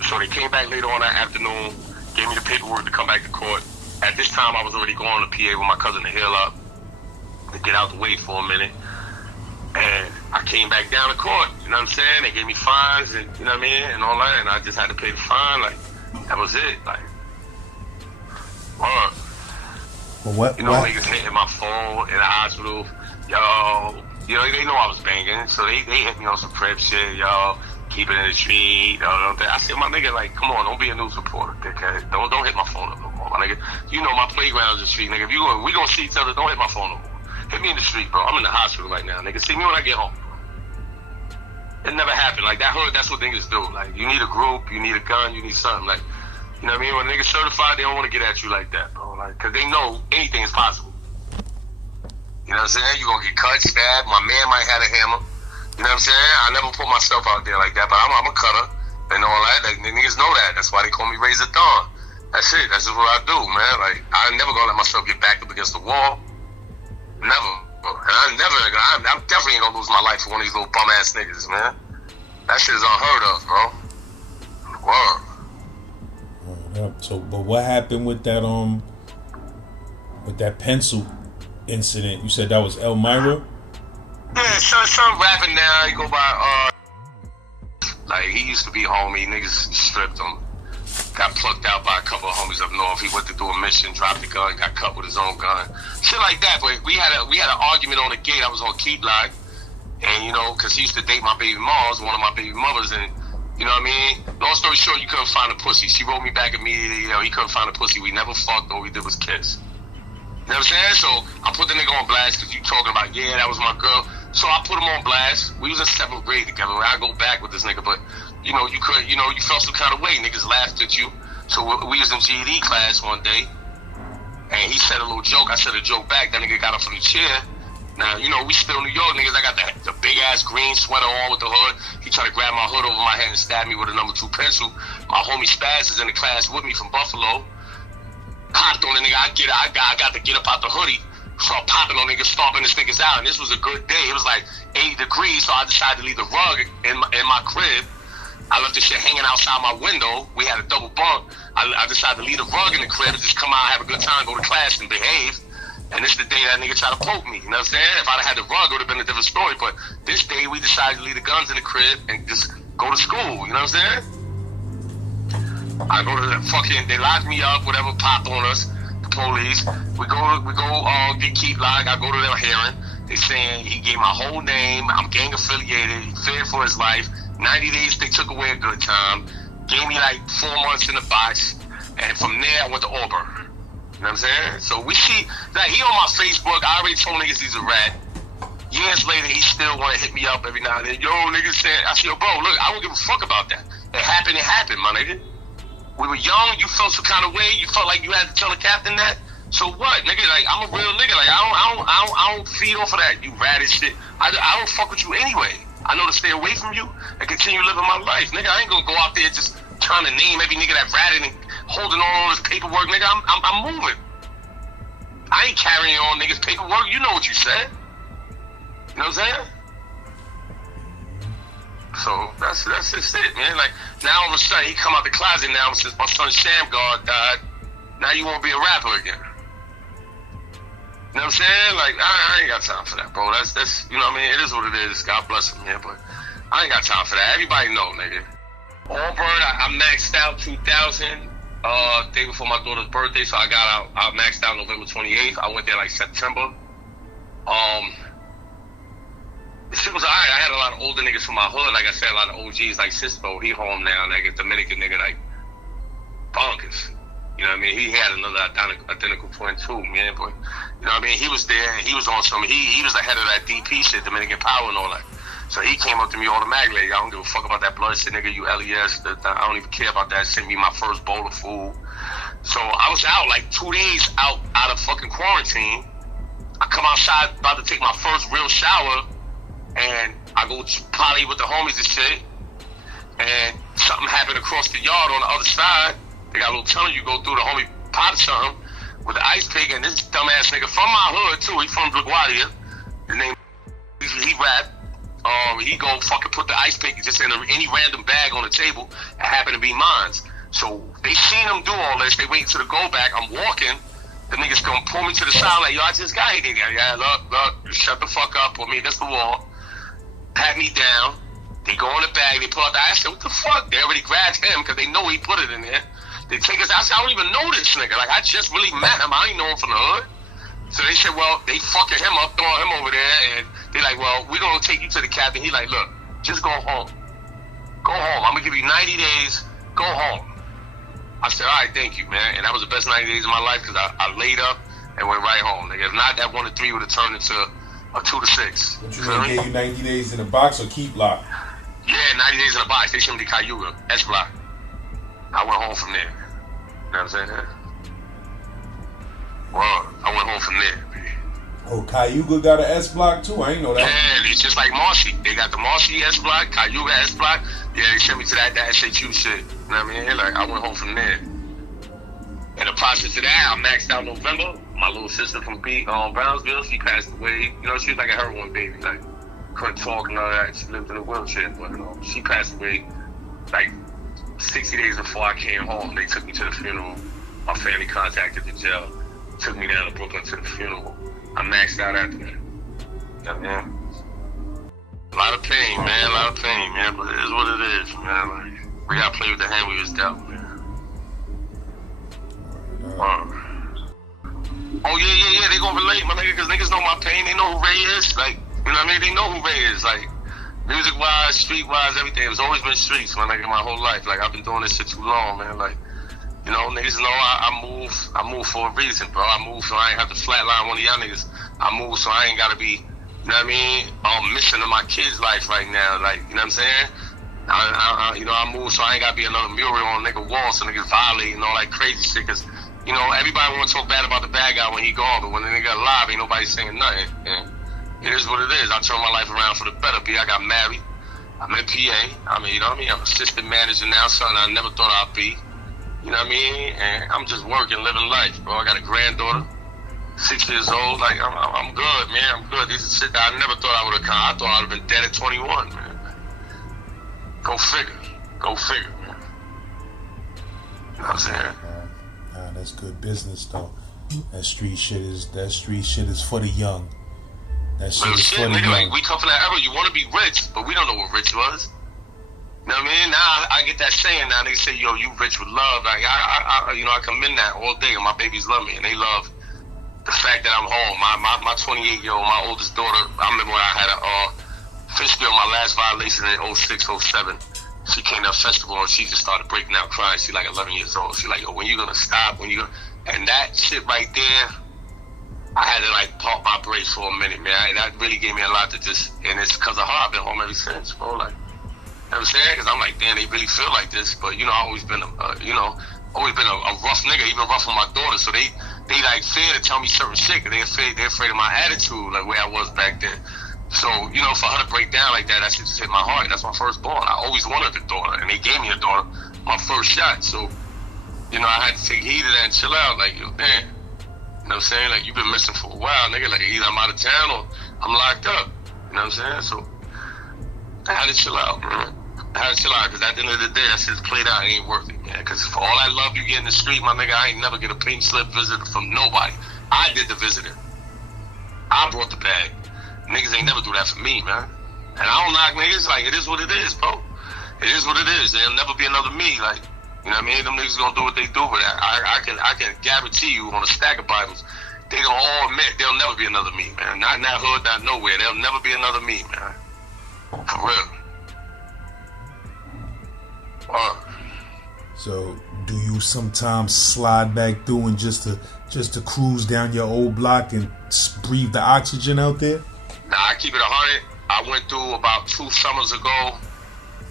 So they came back later on that afternoon, gave me the paperwork to come back to court. At this time, I was already going to PA with my cousin to heal up, to get out the way for a minute. And I came back down to court, you know what I'm saying? They gave me fines and, you know what I mean, and all that, and I just had to pay the fine, like, that was it, like, what? Well, what? You know, niggas hitting my phone in the hospital, yo, you know, they know I was banging, so they hit me on some prep shit, yo, keep it in the street, I said, my nigga, like, come on, don't be a news reporter, dickhead, don't hit my phone up no more, my nigga. You know my playground's the street, nigga. If we gonna see each other, don't hit my phone no more. Hit me in the street, bro. I'm in the hospital right now, nigga. See me when I get home. It never happened. Like, that hood, that's what niggas do. Like, you need a group, you need a gun, you need something. Like, you know what I mean? When niggas certified, they don't want to get at you like that, bro. Like, because they know anything is possible. You know what I'm saying? You gonna get cut, stabbed. My man might have a hammer. You know what I'm saying? I never put myself out there like that, but I'm a cutter and all that. Like, the niggas know that. That's why they call me Rayzah. That's it. That's just what I do, man. Like, I never gonna let myself get backed up against the wall. Never. And I'm definitely ain't gonna lose my life for one of these little bum ass niggas, man. That shit is unheard of, bro. Word. So, but what happened with that pencil incident? You said that was Elmira? Yeah, some rapping now. He go by, like, he used to be homie. Niggas stripped him. Got plucked out by a couple of homies up north. He went to do a mission, dropped the gun, got cut with his own gun. Shit like that. But we had an argument on the gate. I was on Keep Lock. And, you know, because he used to date my baby mom, one of my baby mothers. And, you know what I mean? Long story short, you couldn't find a pussy. She wrote me back immediately. You know, he couldn't find a pussy. We never fucked. All we did was kiss. You know what I'm saying? So I put the nigga on blast because you talking about, yeah, that was my girl. So I put him on blast. We was in 7th grade together. I go back with this nigga, but you know, you felt some kind of way. Niggas laughed at you. So we was in GED class one day, and he said a little joke. I said a joke back. That nigga got up from the chair. Now, you know, we still New York niggas. I got the big ass green sweater on with the hood. He tried to grab my hood over my head and stab me with a number 2 pencil. My homie Spaz is in the class with me from Buffalo. Popped on the nigga. I got to get up out the hoodie. Start popping on niggas, stomping this niggas out. And this was a good day. It was like 80 degrees, so I decided to leave the rug in my crib. I left the shit hanging outside my window. We had a double bunk. I decided to leave the rug in the crib and just come out, have a good time, go to class and behave. And this is the day that nigga tried to poke me. You know what I'm saying? If I'd have had the rug, it would have been a different story. But this day, we decided to leave the guns in the crib and just go to school. You know what I'm saying? I go to the fucking, they locked me up, whatever, popped on us, the police. We go get Keep Lock. I go to their hearing. They saying he gave my whole name. I'm gang affiliated. He feared for his life. 90 days, they took away a good time. Gave me like 4 months in the box. And from there, I went to Auburn. You know what I'm saying? So we see that he on my Facebook. I already told niggas he's a rat. Years later, he still want to hit me up every now and then. Yo, niggas saying, I said, yo, bro, look, I don't give a fuck about that. It happened, my nigga. We were young, you felt some kind of way, you felt like you had to tell the captain that. So what, nigga? Like, I'm a real nigga. Like, I don't feed off of that, you rat and shit. I don't fuck with you anyway. I know to stay away from you and continue living my life. Nigga, I ain't gonna go out there just trying to name every nigga that ratted and holding on this paperwork, nigga. I'm moving. I ain't carrying on niggas' paperwork. You know what you said. You know what I'm saying? So that's just it, man. Like, now all of a sudden he come out the closet now since my son Shamgar died. Now you won't be a rapper again. You know what I'm saying? Like, I ain't got time for that, bro. That's you know what I mean? It is what it is. God bless him, man. But I ain't got time for that. Everybody know, nigga. Auburn, I maxed out 2000, day before my daughter's birthday, so I maxed out November 28th. I went there like September. The shit was alright. I had a lot of older niggas from my hood. Like I said, a lot of OGs like Cisco. He home now, like a Dominican nigga, like bonkers. You know what I mean? He had another identical twin too, man. But you know what I mean? He was there. He was on some. He was the head of that DP shit, Dominican Power and all that. So he came up to me automatically. I don't give a fuck about that blood shit, nigga. You LES. I don't even care about that. Sent me my first bowl of food. So I was out like 2 days out of fucking quarantine. I come outside about to take my first real shower, and I go potty with the homies and shit. And something happened across the yard on the other side. They got a little tunnel you go through. The homie pot or something with the ice pick, and this dumbass nigga from my hood too. He from LaGuardia. His name, he rap. He go fucking put the ice pick just in any random bag on the table. It happened to be mine. So they seen him do all this. They waiting to the go back. I'm walking. The niggas gonna pull me to the side like, yo, I just got here. Yeah, look, shut the fuck up. Put me against the wall. Pat me down. They go in the bag. They pull out the ice. I said, what the fuck? They already grabbed him because they know he put it in there. They take us out. I said, I don't even know this nigga. Like, I just really met him. I ain't know him from the hood. So they said, well, they fucking him up, throwing him over there, and they like, well, we're gonna take you to the captain. He like, look, just go home. Go home. I'm gonna give you 90 days. Go home. I said, all right, thank you, man. And that was the best 90 days of my life because I laid up and went right home. Nigga, if not, that 1 to 3 would have turned into a 2 to 6. But you gonna give you 90 days in the box or keep lock? Yeah, 90 days in the box. They sent me to Cayuga, S block. I went home from there. You know what I'm saying? Well, I went home from there. Oh, Cayuga got an S block too? I ain't know that. Yeah, it's just like Marcy. They got the Marcy S block, Cayuga S block. Yeah, they sent me to that SHU shit. You know what I mean? Like, I went home from there. In the process of that, I maxed out November. My little sister from Brownsville, she passed away. You know, she was like a heroin baby. Like, couldn't talk and all that. She lived in a wheelchair. But, she passed away like 60 days before I came home. They took me to the funeral. My family contacted the jail. Took me down to Brooklyn to the funeral. I maxed out after that. Yeah, man. A lot of pain, man. A lot of pain, man. But it is what it is, man. Like, we gotta play with the hand we was dealt, man. Oh yeah. They gonna relate, my nigga, because niggas know my pain. They know who Ray is. Like, you know what I mean? They know who Ray is. Like, music-wise, street-wise, everything. It's always been streets, my nigga, my whole life. Like, I've been doing this shit too long, man. Like, you know, niggas know I move for a reason, bro. I move so I ain't have to flatline one of y'all niggas. I move so I ain't gotta be, you know what I mean, missing in my kid's life right now. Like, you know what I'm saying? I move so I ain't gotta be another mural on a nigga wall so niggas violating and all that crazy shit. Cause, you know, everybody wanna talk bad about the bad guy when he gone, but when the nigga alive, ain't nobody saying nothing. And it is what it is. I turned my life around for the better. I got married. I'm in PA. I mean, you know what I mean? I'm assistant manager now, something I never thought I'd be. You know what I mean? And I'm just working, living life, bro. I got a granddaughter, 6 years old. Like, I'm good, man. I'm good. These are shit that I never thought I would have come. I thought I would have been dead at 21, man. Go figure. Man. You know what I'm saying? Nah, that's good business, though. That street shit is for the young. That shit is for the nigga, young. like, we come from that era. You want to be rich, but we don't know what rich was. You know what I mean? Now I get that saying now. They say, yo, you rich with love. Like, I commend that all day. And my babies love me. And they love the fact that I'm home. My 28-year-old, my oldest daughter, I remember when I had a fish bill, my last violation in 06, 07. She came to a festival and she just started breaking out crying. She like 11 years old. She like, yo, when you gonna stop? And that shit right there, I had to like pump my brakes for a minute, man. That really gave me a lot to just, and it's because of her. I've been home ever since, bro. Like, you know what I'm saying? Because I'm like, damn, they really feel like this. But, you know, I've always been, a rough nigga, even rough with my daughter. So they like, fear to tell me certain shit because they're afraid of my attitude, like where I was back then. So, you know, for her to break down like that shit just hit my heart. That's my firstborn. I always wanted a daughter, and they gave me a daughter, my first shot. So, you know, I had to take heed of that and chill out. Like, yo, damn. You know what I'm saying? Like, you've been missing for a while, nigga. Like, either I'm out of town or I'm locked up. You know what I'm saying? So, I had to chill out, man. I had to chill out, because at the end of the day, that shit's played out. It ain't worth it, man. Because for all that love you get in the street, my nigga, I ain't never get a pink slip visitor from nobody. I did the visiting. I brought the bag. Niggas ain't never do that for me, man. And I don't knock niggas. Like, it is what it is, bro. It is what it is. There'll never be another me. Like, you know what I mean? Them niggas gonna do what they do, but I can guarantee you on a stack of Bibles, they gonna all admit there'll never be another me, man. Not in that hood, not nowhere. There'll never be another me, man. For real. So, do you sometimes slide back through and just to cruise down your old block and breathe the oxygen out there? Nah, I keep it 100. I went through about 2 summers ago,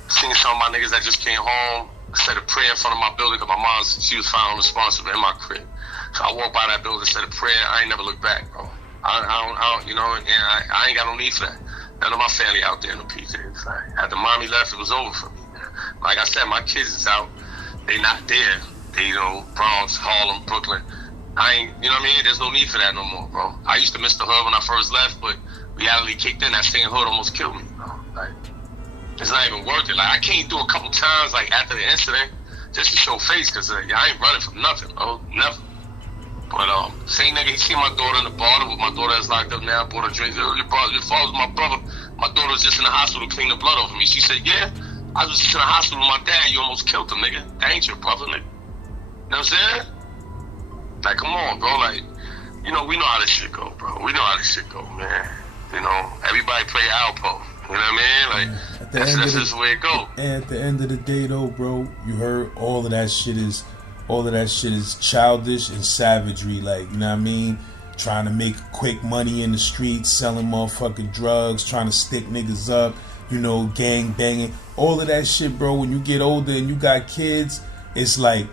seeing some of my niggas that just came home, said a prayer in front of my building, because my mom, she was found responsible in my crib. So I walked by that building, said a prayer, I ain't never looked back, bro. I don't, you know, and I ain't got no need for that. None of my family out there in the PJs. Like, after mommy left, it was over for me. Like I said, my kids is out. They not there. They, you know, Bronx, Harlem, Brooklyn. I ain't, you know what I mean? There's no need for that no more, bro. I used to miss the hood when I first left, but reality kicked in. That same hood almost killed me, bro. Like, it's not even worth it. Like, I came through a couple times, like, after the incident, just to show face, because I ain't running from nothing, bro. Never. But, same nigga, he seen my daughter in the bar with my daughter that's locked up now, bought her drinks. Your father's my brother. My daughter was just in the hospital to clean the blood off of me. She said, yeah, I was just in the hospital with my dad. You almost killed him, nigga. That ain't your brother, nigga. You know what I'm saying? Like, come on, bro. Like, you know, we know how this shit go, bro. We know how this shit go, man. You know, everybody play Alpo. You know what I mean? Like, that's just the way it go. And at the end of the day, though, bro, you heard all of that shit is childish and savagery. Like, you know what I mean? Trying to make quick money in the streets, selling motherfucking drugs, trying to stick niggas up, you know, gang banging. All of that shit, bro, when you get older and you got kids, it's like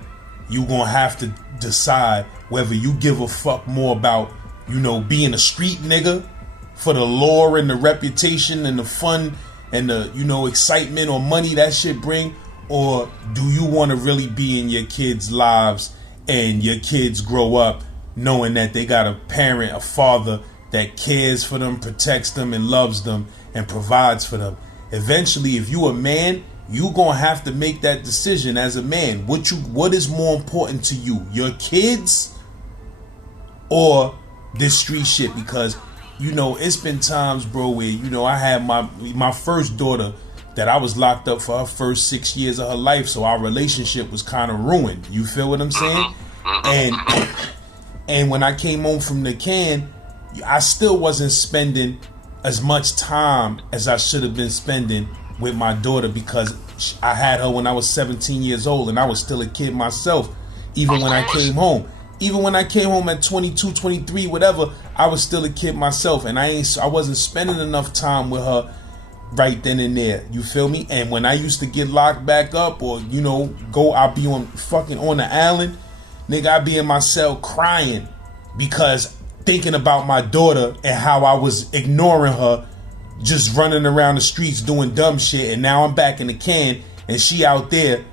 you gonna have to decide whether you give a fuck more about, you know, being a street nigga for the lore and the reputation and the fun and the, you know, excitement or money that shit bring, or do you want to really be in your kids' lives and your kids grow up knowing that they got a parent, a father that cares for them, protects them, and loves them, and provides for them. Eventually, if you a man, you gonna have to make that decision as a man. What is more important to you, your kids or this street shit? Because, you know, it's been times, bro, where, you know, I had my first daughter that I was locked up for her first 6 years of her life, so our relationship was kind of ruined. You feel what I'm saying? And when I came home from the can, I still wasn't spending as much time as I should have been spending with my daughter, because I had her when I was 17 years old and I was still a kid myself. Even when I came home at 22, 23, whatever, I was still a kid myself, and I wasn't spending enough time with her right then and there. You feel me? And when I used to get locked back up, or, you know, I'll be on the island, nigga, I'd be in my cell crying because thinking about my daughter and how I was ignoring her, just running around the streets doing dumb shit, and now I'm back in the can and she out there,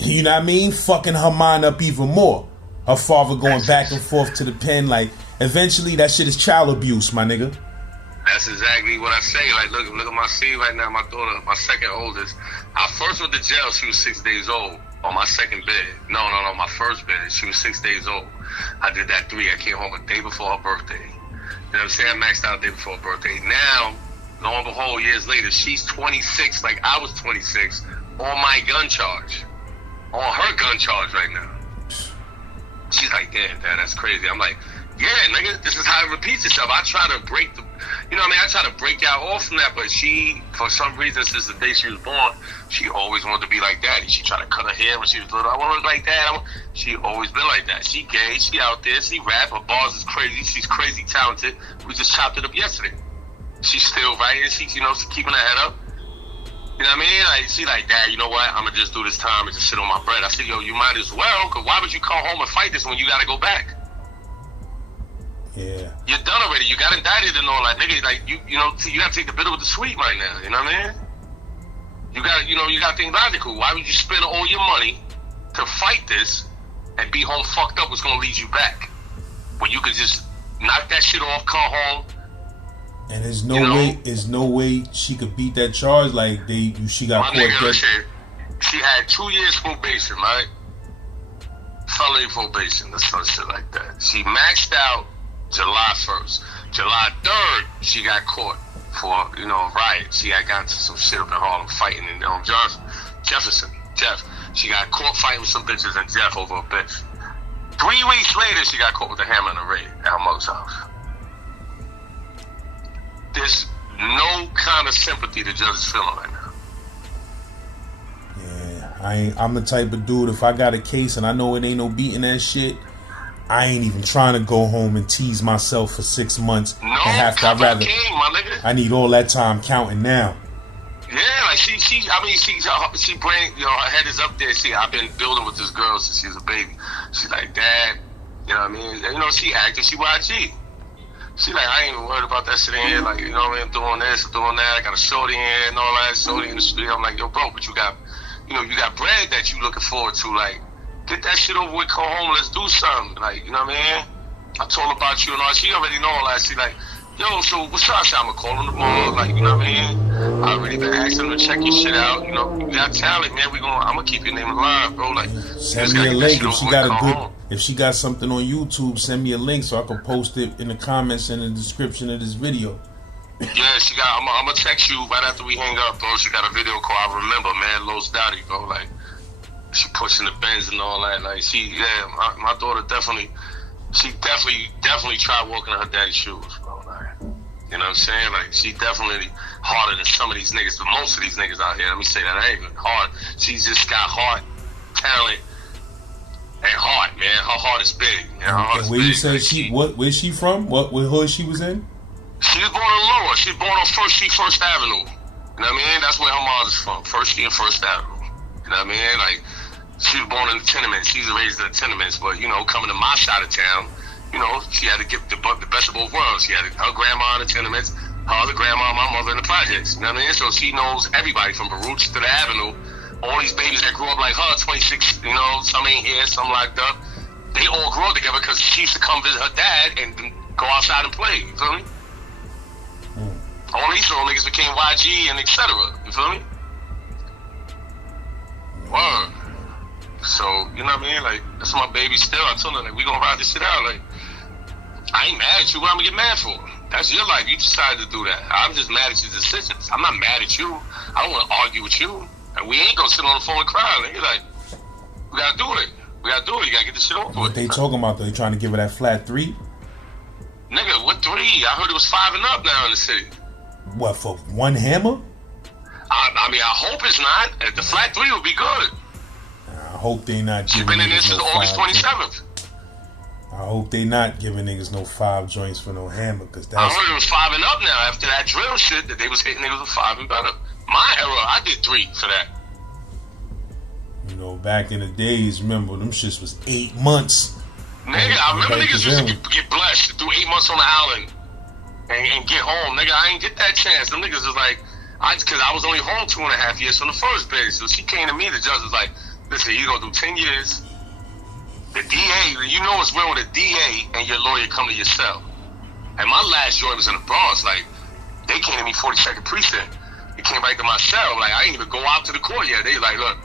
you know what I mean, fucking her mind up even more. Her father going back and forth to the pen. Like, eventually that shit is child abuse, my nigga. That's exactly what I say. Like, look at my scene right now. My daughter, my second oldest, I first went to jail. She was 6 days old on my second bed. No, my first bed. She was 6 days old. I did that 3. I came home a day before her birthday. You know what I'm saying? I maxed out a day before her birthday. Now, lo and behold, years later, she's 26, like I was 26, on my gun charge. On her gun charge right now. She's like, damn, Dad, that's crazy. I'm like, yeah, nigga, this is how it repeats itself. I try to break the, you know what I mean? I try to break y'all off from that, but she, for some reason, since the day she was born, she always wanted to be like Daddy. She tried to cut her hair when she was little. I want to look like Dad. She always been like that. She gay, she out there, she rap, her bars is crazy. She's crazy talented. We just chopped it up yesterday. She's still writing. She's, you know, she's keeping her head up. You know what I mean? Like, she like, Dad, you know what? I'm going to just do this time and just sit on my bread. I said, yo, you might as well, because why would you come home and fight this when you got to go back? Yeah. You're done already. You got indicted and all that. Nigga, like, you know, you got to take the bitter with the sweet right now. You know what I mean? You got to think logical. Why would you spend all your money to fight this and be home fucked up? What's going to lead you back? When you could just knock that shit off, come home. And there's no way she could beat that charge. Like, she got caught dead. She had 2 years probation, right? Felony probation, some shit like that. She maxed out July 1st. July 3rd, she got caught for, you know, a riot. She had gotten to some shit up in Harlem fighting in Jeff. She got caught fighting with some bitches and Jeff over a bitch. 3 weeks later, she got caught with a hammer and a raid at her mother's house. There's no kind of sympathy the judge is feeling right now. Yeah, I'm the type of dude, if I got a case and I know it ain't no beating that shit, I ain't even trying to go home and tease myself for 6 months No, and have to. I'd rather. King, my nigga. I need all that time counting now. Yeah, like she bring, you know, her head is up there. I've been building with this girl since she was a baby. She's like, Dad, you know what I mean? You know, she active, she YG. She like, I ain't even worried about that shit in here. Like, you know what I mean? I'm doing this, I'm doing that. I got a shorty in here and all that, shorty in the street. I'm like, yo, bro, but you got, you know, you got bread that you looking forward to. Like, get that shit over with, come home, let's do something. Like, you know what I mean? I told her about you and all. She already know all that. She like, yo, so what's up? I'm gonna call him tomorrow. Like, you know what I mean? I already been asking him to check your shit out. You know, you got talent, man. I'm gonna keep your name alive, bro. Like, send me a link if she got a good. If she got something on YouTube, send me a link so I can post it in the comments and the description of this video. Yeah, she got. I'm gonna text you right after we hang up, bro. She got a video call. I remember, man, Los Dottie, bro. Like, she pushing the Benz and all that. Like, my daughter definitely tried walking in her daddy's shoes, bro. Like, you know what I'm saying? Like, she definitely harder than some of these niggas, but most of these niggas out here. Let me say that, I ain't even hard. She's just got heart, talent, and heart, man. Her heart is big. Man. Her heart is where big. you say where's she from? What hood she was in? She was born in Lower. She was born on First Avenue. You know what I mean? That's where her mother's from. First Avenue. You know what I mean? Like, she was born in the tenements. She's raised in the tenements, but, you know, coming to my side of town, you know, she had to get the best of both worlds. She had her grandma in the tenements, her other grandma, my mother in the projects. You know what I mean? So she knows everybody from Baruch to the Avenue. All these babies that grew up like her, 26, you know, some ain't here, some locked up. They all grew up together because she used to come visit her dad and go outside and play. You feel me? All these little niggas became YG and etc. You feel me? Word. So, you know what I mean? Like, that's my baby still. I told her, like, we gonna ride this shit out. Like, I ain't mad at you. What I'm gonna get mad for? That's your life. You decided to do that. I'm just mad at your decisions. I'm not mad at you. I don't want to argue with you. And we ain't gonna sit on the phone and cry. Like, we gotta do it. We gotta do it. You gotta get this shit over with. What they talking about, though? They trying to give her that flat 3? Nigga, what 3? I heard it was 5 and up now in the city. What, for one hammer? I mean, I hope it's not. The flat 3 would be good. I hope they not She giving been in niggas this since no August 5 27th. I hope they not giving niggas no 5 joints for no hammer, because I that's... heard it was 5 and up now after that drill shit that they was hitting niggas with 5 and better. My era, I did 3 for that. You know, back in the days, remember, them shits was 8 months. Nigga, I remember niggas used to get blessed to do 8 months on the island and get home. Nigga, I ain't get that chance. Them niggas was like, because I was only home 2.5 years from the first bid. So she came to me, the judge was like, listen, you gonna do 10 years. The DA, you know what's real when the DA and your lawyer come to your cell. And my last joint was in the Bronx. Like, they came to me 42nd precinct. It came right to my cell. Like, I didn't even go out to the court yet. They like, look,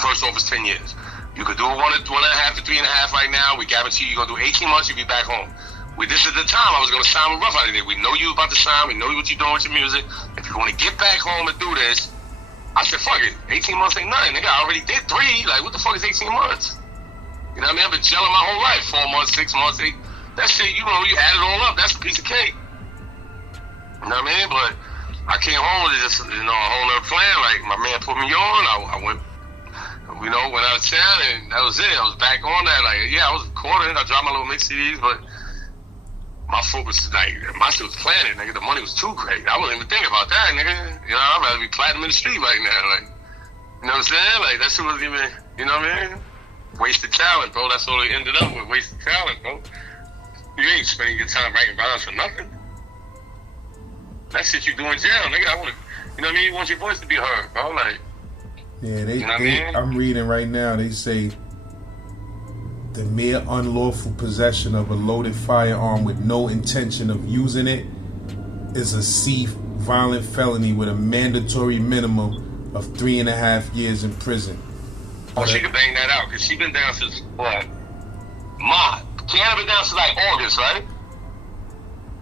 first office 10 years. You could do 1.5 to 3.5 right now. We guarantee you're gonna do 18 months, you'll be back home. This is the time I was gonna sign with Rough out of there. We know you about to sign, we know what you're doing with your music. If you wanna get back home and do this, I said, fuck it. 18 months ain't nothing. Nigga, I already did 3. Like, what the fuck is 18 months? You know what I mean? I've been gelling my whole life. 4 months, 6 months, 8. That shit, you know, you add it all up, that's a piece of cake. You know what I mean? But I came home with just, you know, a whole nother plan. Like, my man put me on. I went, you know, went out of town, and that was it. I was back on that. Like, yeah, I was recording. I dropped my little mix CDs, but my foot was like, my shit was planted, nigga. The money was too great. I wasn't even thinking about that, nigga. You know, I'd rather be platinum in the street right now. Like, you know what I'm saying? Like, that shit wasn't even, you know what I mean? Wasted talent, bro. That's all it ended up with. Wasted talent, bro. You ain't spending your time writing rhymes for nothing. That shit you do in jail, nigga. I want to, you know what I mean? You want your voice to be heard, bro. Like, yeah, you know what I mean? I'm reading right now. They say the mere unlawful possession of a loaded firearm with no intention of using it is a C violent felony with a mandatory minimum of 3.5 years in prison. Oh, she could bang that out because she been down since what? Kiana been down since like August, right?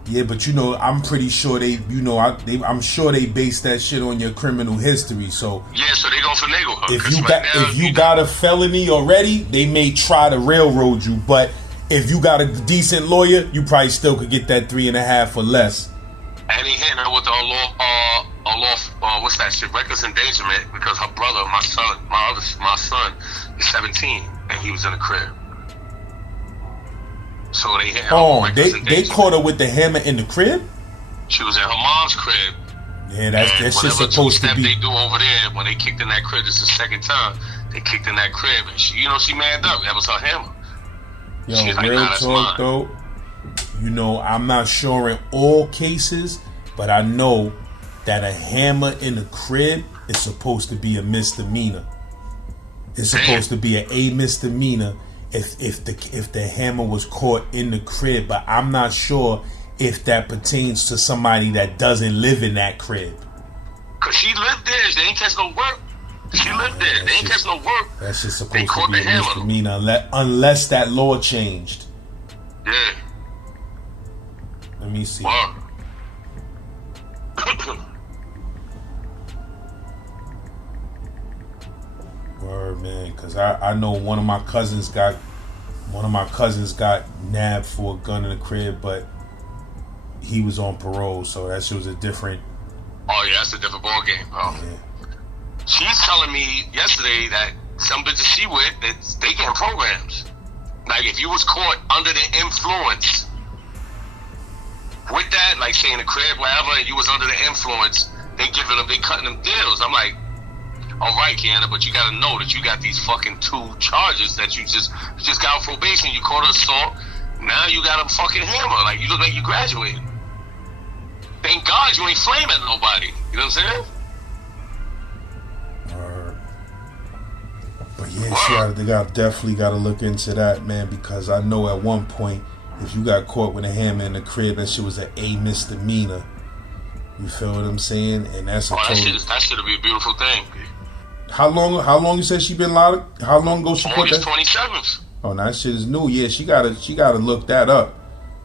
Yeah, but you know, I'm pretty sure I'm sure they base that shit on your criminal history. So yeah, so they gonna finagle her. If you got a felony already, they may try to railroad you. But if you got a decent lawyer, you probably still could get that 3.5 or less. And he hitting her with the what's that shit? Reckless endangerment, because her brother, my son, is 17, and he was in the crib. So they had her Oh, records they caught her with the hammer in the crib? She was in her mom's crib. Yeah, that's just supposed to be. They do over there when they kicked in that crib. This is the second time they kicked in that crib, and she manned up. That was her hammer. Yo, She's like, real nah, that's talk mine. though. I'm not sure in all cases, but I know that a hammer in the crib is supposed to be a misdemeanor. It's supposed to be a misdemeanor if the hammer was caught in the crib, but I'm not sure if that pertains to somebody that doesn't live in that crib. Cause she lived there. They ain't catch no work. She lived there. They ain't catch no work. That's just supposed They to caught be the a hammer. misdemeanor unless that law changed. Yeah. Let me see. Wow. Word, man, because I know one of my cousins got nabbed for a gun in the crib, but he was on parole, so that shit was a different. Oh yeah, that's a different ball game, bro. Yeah. She's telling me yesterday that some bitches she with, that they getting programs. Like if you was caught under the influence with that, like say in the crib, wherever, and you was under the influence, they cutting them deals. I'm like, all right, Kiana, but you gotta know that you got these fucking 2 charges that you just got off probation. You caught an assault. Now you got a fucking hammer. Like you look like you graduated. Thank God you ain't flaming nobody. You know what I'm saying? But yeah, they definitely got to look into that, man, because I know at one point, if you got caught with a hammer in the crib, that shit was a misdemeanor. You feel what I'm saying? And that's that should be a beautiful thing. How long you said she been locked up? How long ago she caught that? August 27th. Oh, that shit is new. Yeah, she gotta look that up.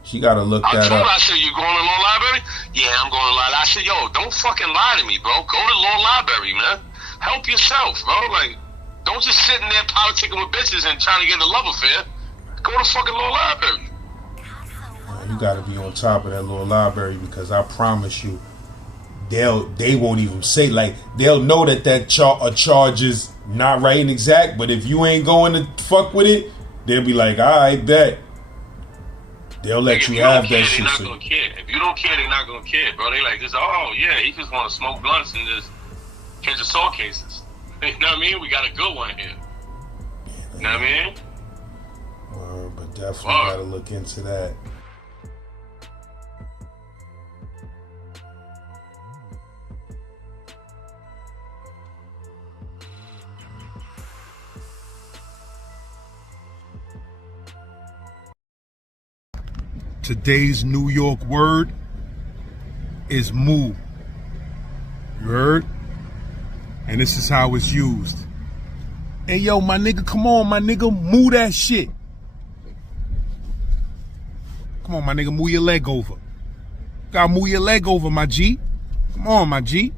She gotta look that up. I said, you going to law library? Yeah, I'm going to law library. I said, yo, don't fucking lie to me, bro. Go to law library, man. Help yourself, bro. Like, don't just sitting there politicking with bitches and trying to get in a love affair. Go to fucking law library. Man, you gotta be on top of that law library, because I promise you, they won't even say, like, they'll know that a charge is not right and exact, but if you ain't going to fuck with it, they'll be like, all right, bet. They'll let you have that shit. They're not gonna care. If you don't care, they're not gonna care, bro. They like just, oh yeah, he just want to smoke blunts and just catch assault cases. You know what I mean? We got a good one here. You know what I mean? But definitely gotta look into that. Today's New York word is moo. You heard? And this is how it's used. Hey, yo, my nigga, come on, my nigga, moo that shit. Come on, my nigga, move your leg over. Gotta move your leg over, my G. Come on, my G.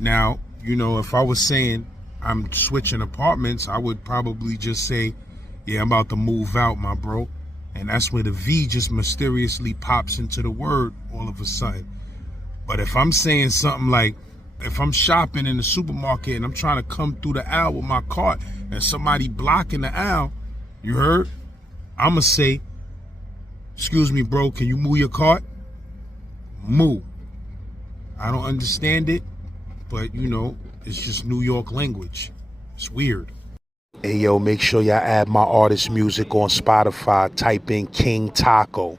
Now, you know, if I was saying I'm switching apartments, I would probably just say, yeah, I'm about to move out, my bro. And that's where the V just mysteriously pops into the word all of a sudden. But if I'm saying something like, if I'm shopping in the supermarket and I'm trying to come through the aisle with my cart and somebody blocking the aisle, you heard? I'ma say, excuse me, bro, can you move your cart? Move. I don't understand it, but you know, it's just New York language. It's weird. Hey, yo, make sure y'all add my artist music on Spotify. Type in King Taco.